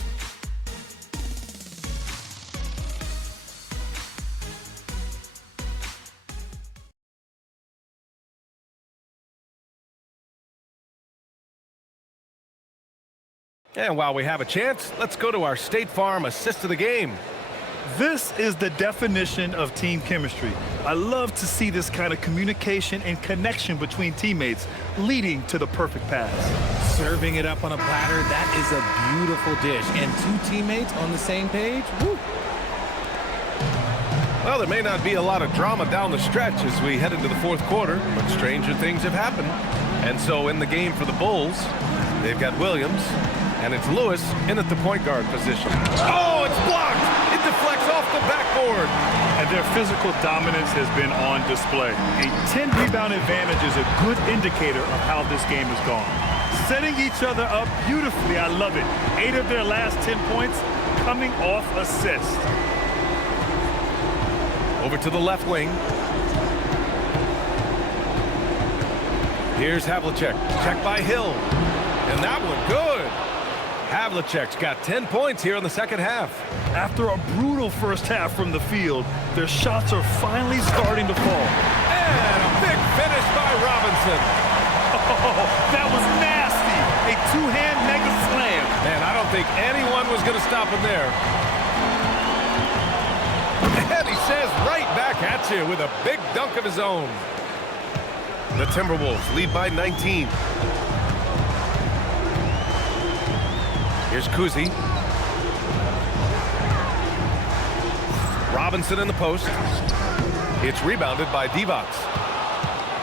And while we have a chance, let's go to our State Farm assist of the game. This is the definition of team chemistry. I love to see this kind of communication and connection between teammates leading to the perfect pass. Serving it up on a platter, that is a beautiful dish. And 2 teammates on the same page, woo. Well, there may not be a lot of drama down the stretch as we head into the fourth quarter, but stranger things have happened. And so in the game for the Bulls, they've got Williams, and it's Lewis in at the point guard position. Oh, it's blocked! It deflects off the backboard. And their physical dominance has been on display. A 10-rebound advantage is a good indicator of how this game has gone. Setting each other up beautifully, I love it. 8 of their last 10 points coming off assists. Over to the left wing. Here's Havlicek. Check by Hill. And that one good. Havlicek's got 10 points here in the second half. After a brutal first half from the field, their shots are finally starting to fall. And a big finish by Robinson. Oh, that was nasty. A 2-hand mega slam. Man, I don't think anyone was going to stop him there. And he says right back at you with a big dunk of his own. The Timberwolves lead by 19. Here's Cousy. Robinson in the post. It's rebounded by Divac.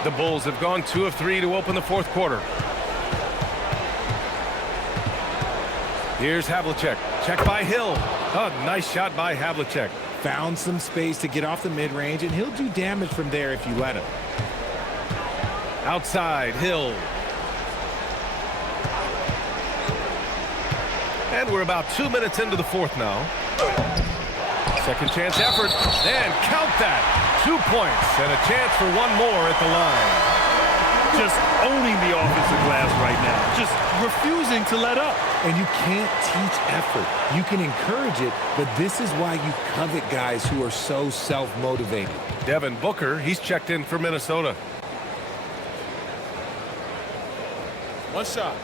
The Bulls have gone 2 of 3 to open the fourth quarter. Here's Havlicek. Check by Hill. Oh, nice shot by Havlicek. Found some space to get off the mid-range, and he'll do damage from there if you let him. Outside, Hill. And we're about 2 minutes into the fourth now. Second chance effort, and count that. 2 points and a chance for one more at the line. Just owning the offensive glass right now. Just refusing to let up. And you can't teach effort. You can encourage it, but this is why you covet guys who are so self-motivated. Devin Booker, he's checked in for Minnesota. One shot.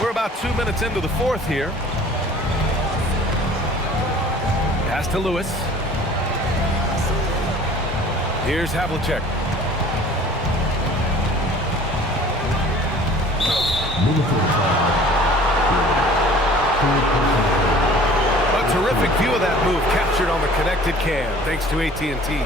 We're about 2 minutes into the fourth here. Pass to Lewis. Here's Havlicek. A terrific view of that move captured on the connected cam, thanks to AT&T.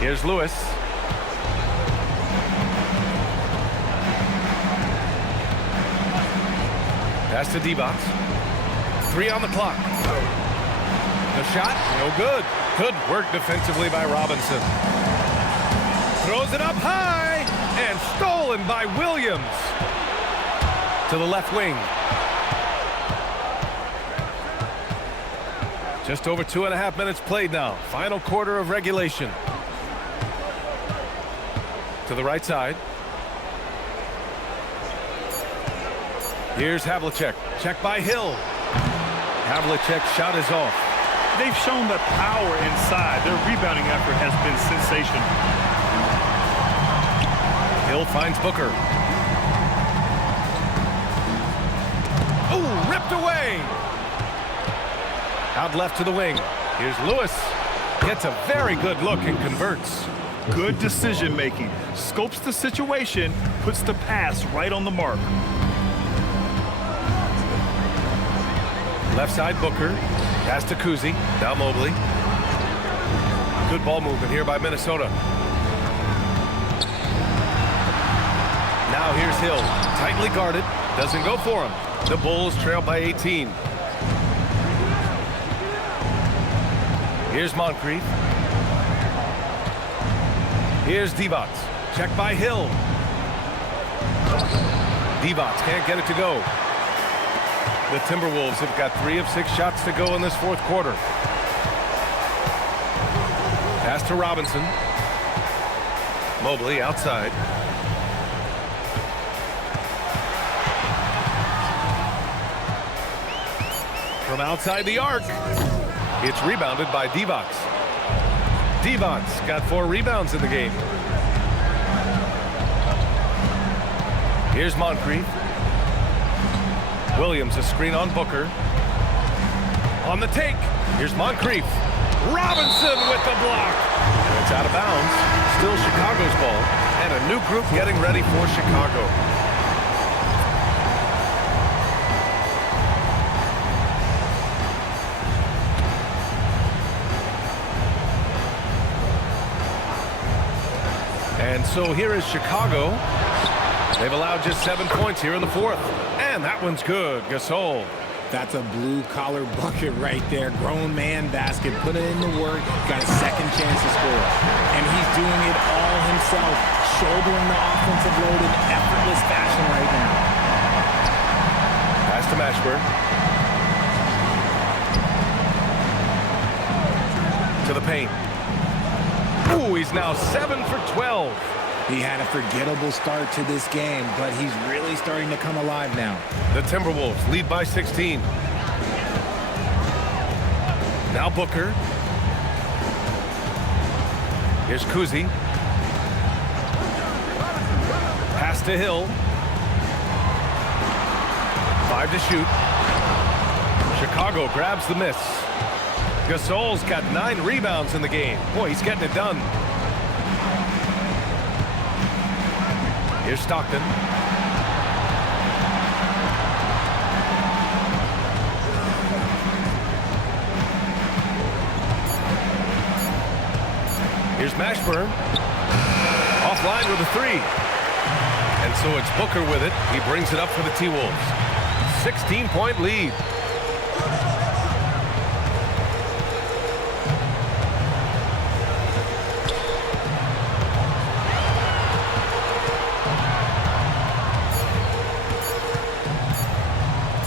Here's Lewis. Pass to Divac. 3 on the clock. The shot, no good. Good work defensively by Robinson. Throws it up high and stolen by Williams. To the left wing. Just over 2.5 minutes played now. Final quarter of regulation. To the right side. Here's Havlicek. Check by Hill. Havlicek's shot is off. They've shown that power inside. Their rebounding effort has been sensational. Hill finds Booker. Ooh, ripped away. Out left to the wing. Here's Lewis. Gets a very good look and converts. Good decision making. Scopes the situation, puts the pass right on the mark. Left side Booker. Pass to Cousy. Now Mobley. Good ball movement here by Minnesota. Now here's Hill. Tightly guarded. Doesn't go for him. The Bulls trail by 18. Here's Moncrief. Here's Divac. Check by Hill. Divac can't get it to go. The Timberwolves have got 3 of 6 shots to go in this fourth quarter. Pass to Robinson. Mobley outside. From outside the arc. It's rebounded by Divac. Divac got 4 rebounds in the game. Here's Moncrief. Williams a screen on Booker. On the take. Here's Moncrief. Robinson with the block. It's out of bounds. Still Chicago's ball. And a new group getting ready for Chicago. And so here is Chicago. They've allowed just 7 points here in the fourth. And that one's good. Gasol. That's a blue-collar bucket right there. Grown man basket. Put it in the work. Got a second chance to score. And he's doing it all himself. Shouldering the offensive load in effortless fashion right now. Pass to Mashburn. To the paint. Ooh, he's now 7 for 12. He had a forgettable start to this game, but he's really starting to come alive now. The Timberwolves lead by 16. Now Booker. Here's Cousy. Pass to Hill. 5 to shoot. Chicago grabs the miss. Gasol's got 9 rebounds in the game. Boy, he's getting it done. Here's Stockton. Mashburn. Offline with a three. And so it's Booker with it. He brings it up for the T-Wolves. 16-point lead.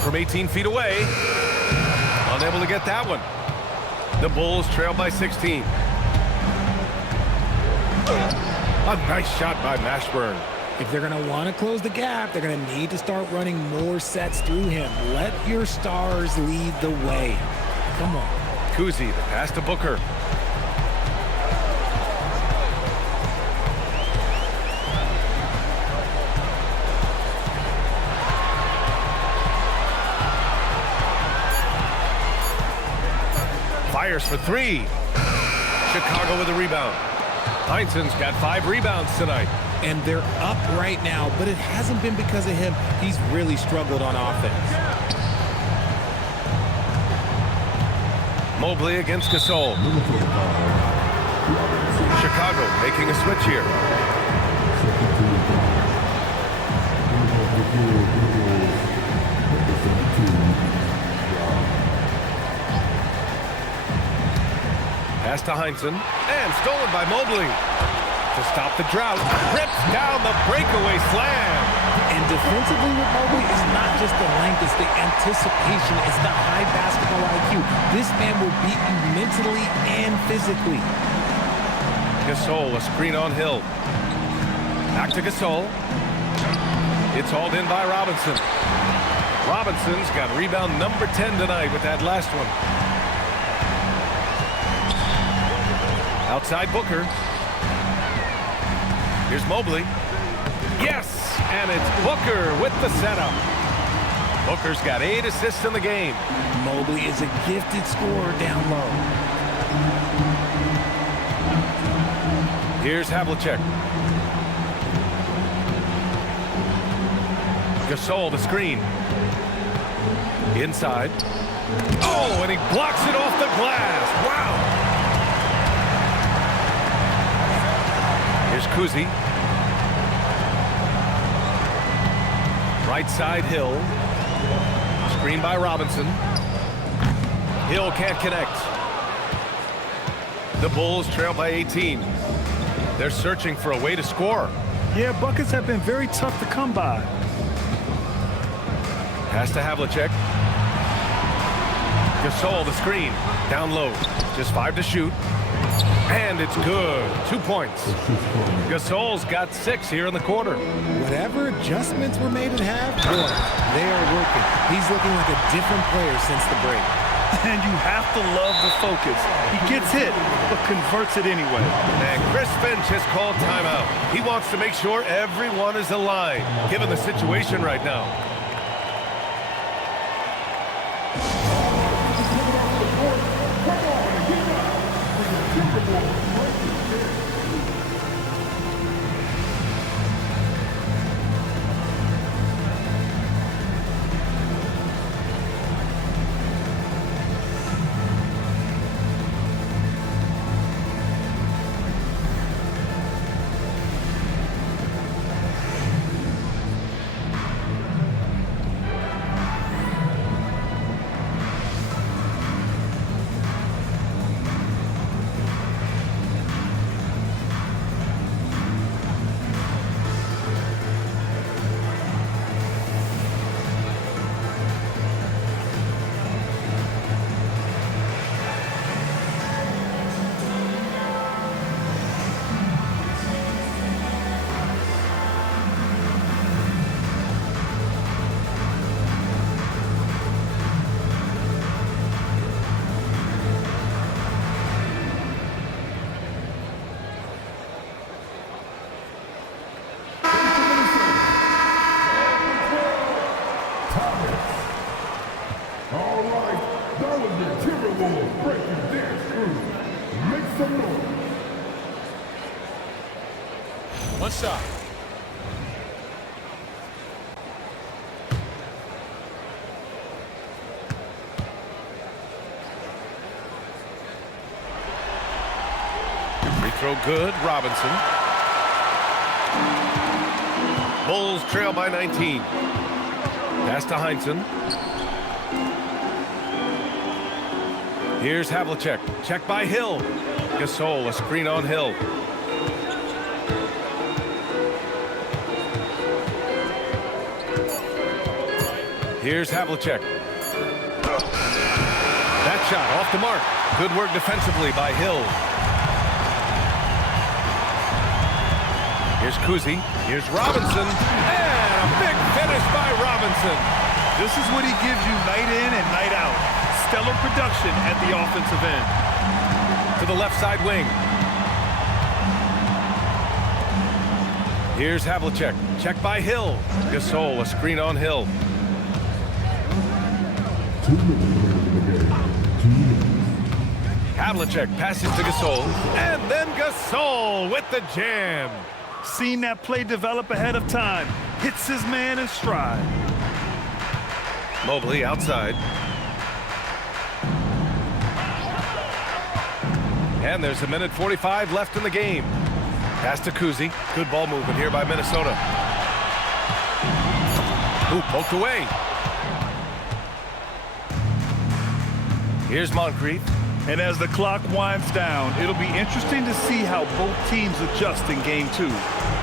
From 18 feet away. Unable to get that one. The Bulls trail by 16. A nice shot by Mashburn. If they're going to want to close the gap, they're going to need to start running more sets through him. Let your stars lead the way. Come on. Cousy, the pass to Booker. Fires for three. Chicago with a rebound. Heinsohn's got 5 rebounds tonight. And they're up right now, but it hasn't been because of him. He's really struggled on offense. Mobley against Gasol. Chicago making a switch here. Pass to Heinsohn, and stolen by Mobley. To stop the drought, rips down the breakaway slam. And defensively with Mobley, it's not just the length, it's the anticipation, it's the high basketball IQ. This man will beat you mentally and physically. Gasol, a screen on Hill. Back to Gasol. It's hauled in by Robinson. Robinson's got rebound number 10 tonight with that last one. Outside Booker. Here's Mobley. Yes! And it's Booker with the setup. Booker's got 8 assists in the game. Mobley is a gifted scorer down low. Here's Havlicek. Gasol, the screen. Inside. Oh, and he blocks it off the glass. Wow! Here's Cousy. Right side, Hill. Screen by Robinson. Hill can't connect. The Bulls trail by 18. They're searching for a way to score. Yeah, buckets have been very tough to come by. Pass to Havlicek. Gasol, the screen. Down low. Just 5 to shoot. And it's good. 2 points. Gasol's got 6 here in the quarter. Whatever adjustments were made at half, boy, they are working. He's looking like a different player since the break. And you have to love the focus. He gets hit, but converts it anyway. And Chris Finch has called timeout. He wants to make sure everyone is aligned, given the situation right now. All right, that was the Timberwolves breaking dance crew. Make some noise. One shot. throw good. Robinson. Bulls trail by 19. Pass to Heinsohn. Here's Havlicek. Check by Hill. Gasol, a screen on Hill. Here's Havlicek. That shot off the mark. Good work defensively by Hill. Here's Cousy. Here's Robinson. And a big finish by Robinson. This is what he gives you night in and night out. Stellar production at the offensive end. To the left side wing. Here's Havlicek. Check by Hill. Gasol, a screen on Hill. Havlicek passes to Gasol. And then Gasol with the jam. Seen that play develop ahead of time. Hits his man in stride. Mobley outside. And there's a minute 45 left in the game. Pass to Cousy. Good ball movement here by Minnesota. Ooh, poked away. Here's Moncrief. And as the clock winds down, it'll be interesting to see how both teams adjust in game 2.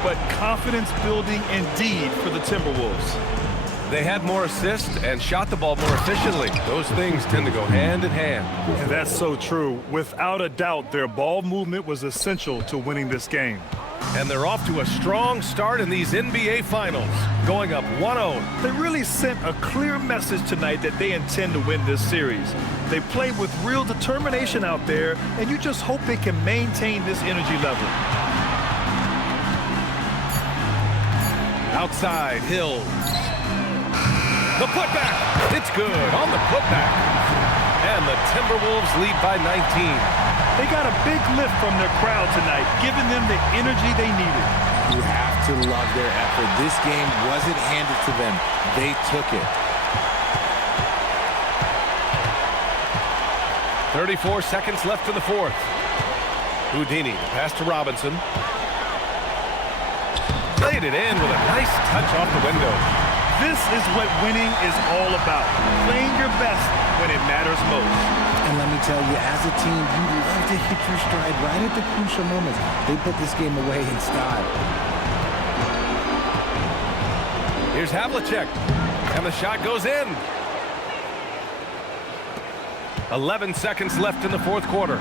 But confidence building indeed for the Timberwolves. They had more assists and shot the ball more efficiently. Those things tend to go hand in hand. And that's so true. Without a doubt, their ball movement was essential to winning this game. And they're off to a strong start in these NBA Finals, going up 1-0. They really sent a clear message tonight that they intend to win this series. They play with real determination out there, and you just hope they can maintain this energy level. Outside, Hill. The putback. It's good on the putback. And the Timberwolves lead by 19. They got a big lift from their crowd tonight, giving them the energy they needed. You have to love their effort. This game wasn't handed to them. They took it. 34 seconds left in the fourth. Houdini, pass to Robinson. Played it in with a nice touch off the window. This is what winning is all about. Playing your best when it matters most. And let me tell you, as a team, you love to hit your stride right at the crucial moments. They put this game away in style. Here's Havlicek. And the shot goes in. 11 seconds left in the fourth quarter.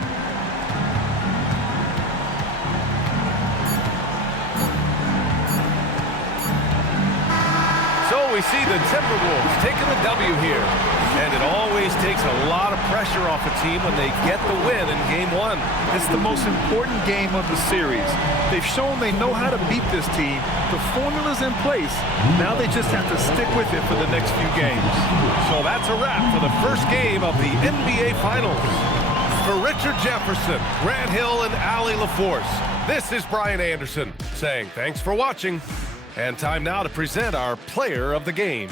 So we see the Timberwolves taking the W here. And it always takes a lot of pressure off a team when they get the win in game 1. It's the most important game of the series. They've shown they know how to beat this team. The formula's in place. Now they just have to stick with it for the next few games. So that's a wrap for the first game of the NBA Finals. For Richard Jefferson, Grant Hill, and Allie LaForce, this is Brian Anderson saying thanks for watching. And time now to present our player of the game.